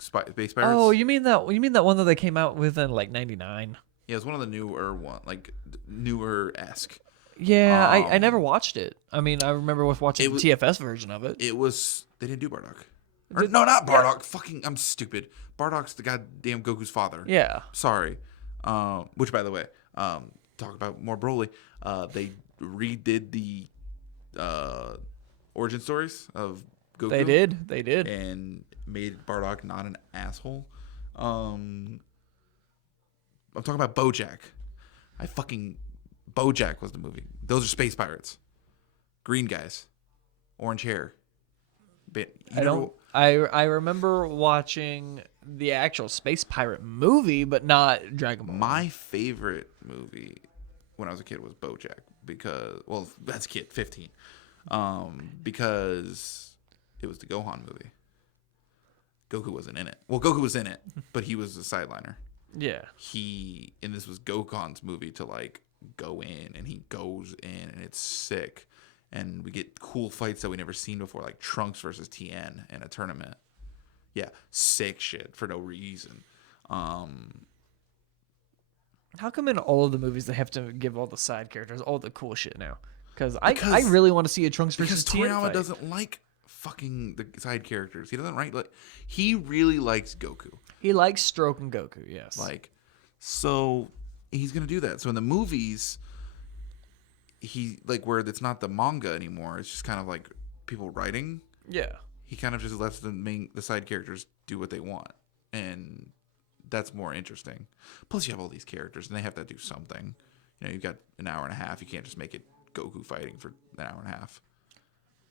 Space Pirates? Oh, you mean that one that they came out with in like '99? Yeah, it's one of the newer-esque. Yeah, I never watched it. I mean, I remember watching the TFS version of it. They didn't do Bardock. No, not Bardock. Yeah. Fucking, I'm stupid. Bardock's the goddamn Goku's father. Yeah. Sorry. Which, by the way, talk about more Broly. They redid the origin stories of Goku. They did. And made Bardock not an asshole. I'm talking about BoJack. BoJack was the movie. Those are space pirates. Green guys. Orange hair. I remember watching the actual Space Pirate movie, but not Dragon Ball. My favorite movie when I was a kid was BoJack because, well, as a kid, 15. Because it was the Gohan movie. Goku wasn't in it. Well, Goku was in it, but he was a sideliner. Yeah. And this was Gohan's movie to like go in, and he goes in, and it's sick. and we get cool fights that we never seen before, like Trunks versus Tien in a tournament. Yeah, sick shit for no reason. How come in all of the movies they have to give all the side characters all the cool shit now? Because I Because- really want to see a Trunks versus Because Tien Toriyama fight. doesn't like fucking the side characters. He doesn't like he really likes Goku. He likes stroking Goku, yes. Like, so he's gonna do that. So in the movies, he like where it's not the manga anymore. It's just kind of like people writing. yeah. He kind of just lets the side characters do what they want, and that's more interesting. Plus, you have all these characters, and they have to do something. You know, you've got an hour and a half. You can't just make it Goku fighting for an hour and a half.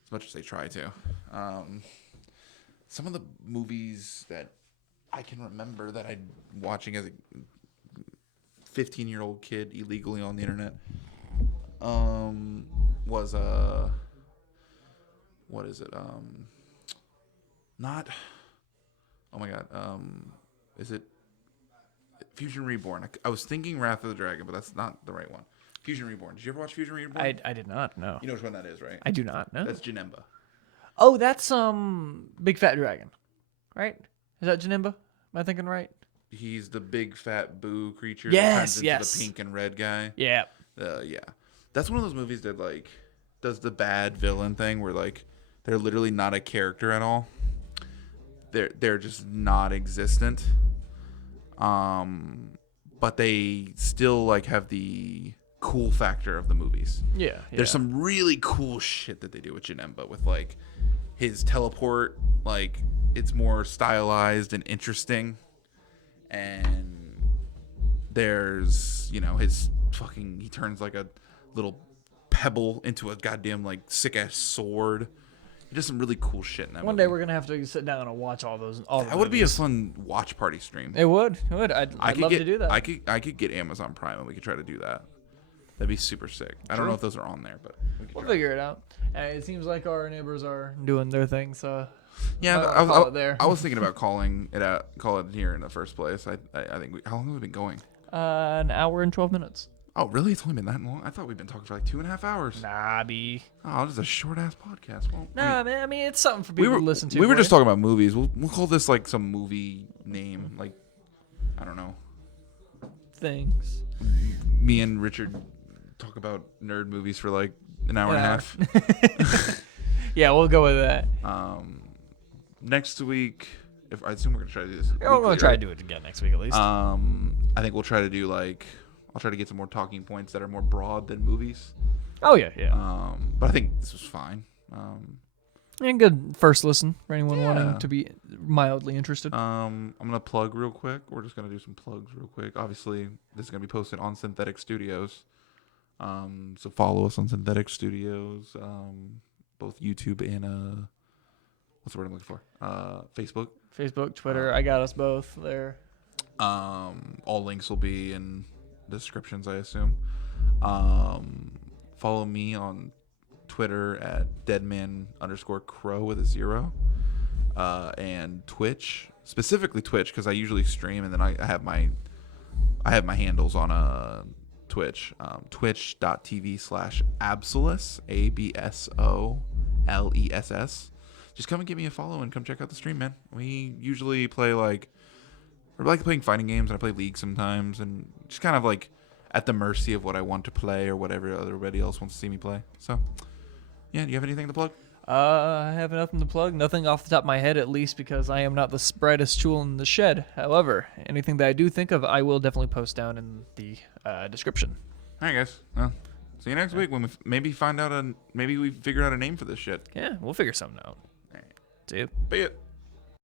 As much as they try to. Some of the movies that I can remember that I'm watching as a 15-year-old kid illegally on the internet was what is it? Not. Oh my god. Is it Fusion Reborn? I was thinking Wrath of the Dragon, but that's not the right one. Fusion Reborn. Did you ever watch Fusion Reborn? I did not know. You know which one that is, right? I do not know. That's Janemba. Oh, that's Big Fat Dragon, right? Is that Janemba? Am I thinking right? He's the big fat boo creature Yes, that turns into yes. the pink and red guy. Yeah. Yeah. That's one of those movies that like does the bad villain thing where like they're literally not a character at all. They're just not existent. But they still like have the cool factor of the movies. Yeah. There's some really cool shit that they do with Janemba with like his teleport, like it's more stylized and interesting. And there's, you know, his fucking he turns like a little pebble into a goddamn like sick ass sword. He does some really cool shit in that One movie. day we're gonna have to sit down and watch all those. All That would be a fun watch party stream. It would. It would. I'd love to do that. I could get Amazon Prime and we could try to do that. That'd be super sick. I don't know if those are on there, but we could We'll try. figure it out. It seems like our neighbors are doing their thing, so Yeah, I'll call it there. I was thinking about calling it out, call it here in the first place. I think how long have we been going? an hour and 12 minutes. Oh, really? It's only been that long? I thought we'd been talking for like 2.5 hours. Nah, B. Oh, this is a short ass podcast. Well, Nah, man. I mean, it's something for we people were to listen to. We were right? just talking about movies. We'll call this like some movie name, like I don't know. things. Me and Richard talk about nerd movies for like an hour and a half. Yeah, we'll go with that. Next week, if I assume we're gonna try to do this. Yeah, we're weekly, gonna try right? to do it again next week at least. I think we'll try to do like I'll try to get some more talking points that are more broad than movies. Oh yeah. But I think this was fine. And good first listen for anyone Yeah. wanting to be mildly interested. I'm gonna plug real quick. We're just gonna do some plugs real quick. Obviously, this is gonna be posted on Synthetic Studios. So follow us on Synthetic Studios, both YouTube and what's the word I'm looking for? Facebook. Facebook, Twitter, I got us both there. All links will be in the descriptions, I assume. Follow me on Twitter at deadman_crow with a 0. And Twitch, specifically Twitch, because I usually stream and then I have my handles on Twitch. Twitch.tv/Absolus, ABSOLESS. Just come and give me a follow and come check out the stream, man. We usually play I like playing fighting games and I play League sometimes and just kind of like at the mercy of what I want to play or whatever everybody else wants to see me play. So, yeah, do you have anything to plug? I have nothing to plug. Nothing off the top of my head, at least, because I am not the brightest tool in the shed. However, anything that I do think of, I will definitely post down in the description. All right, guys. Well, see you next week when we maybe we figure out a name for this shit. Yeah, we'll figure something out. All right. See ya. Be it.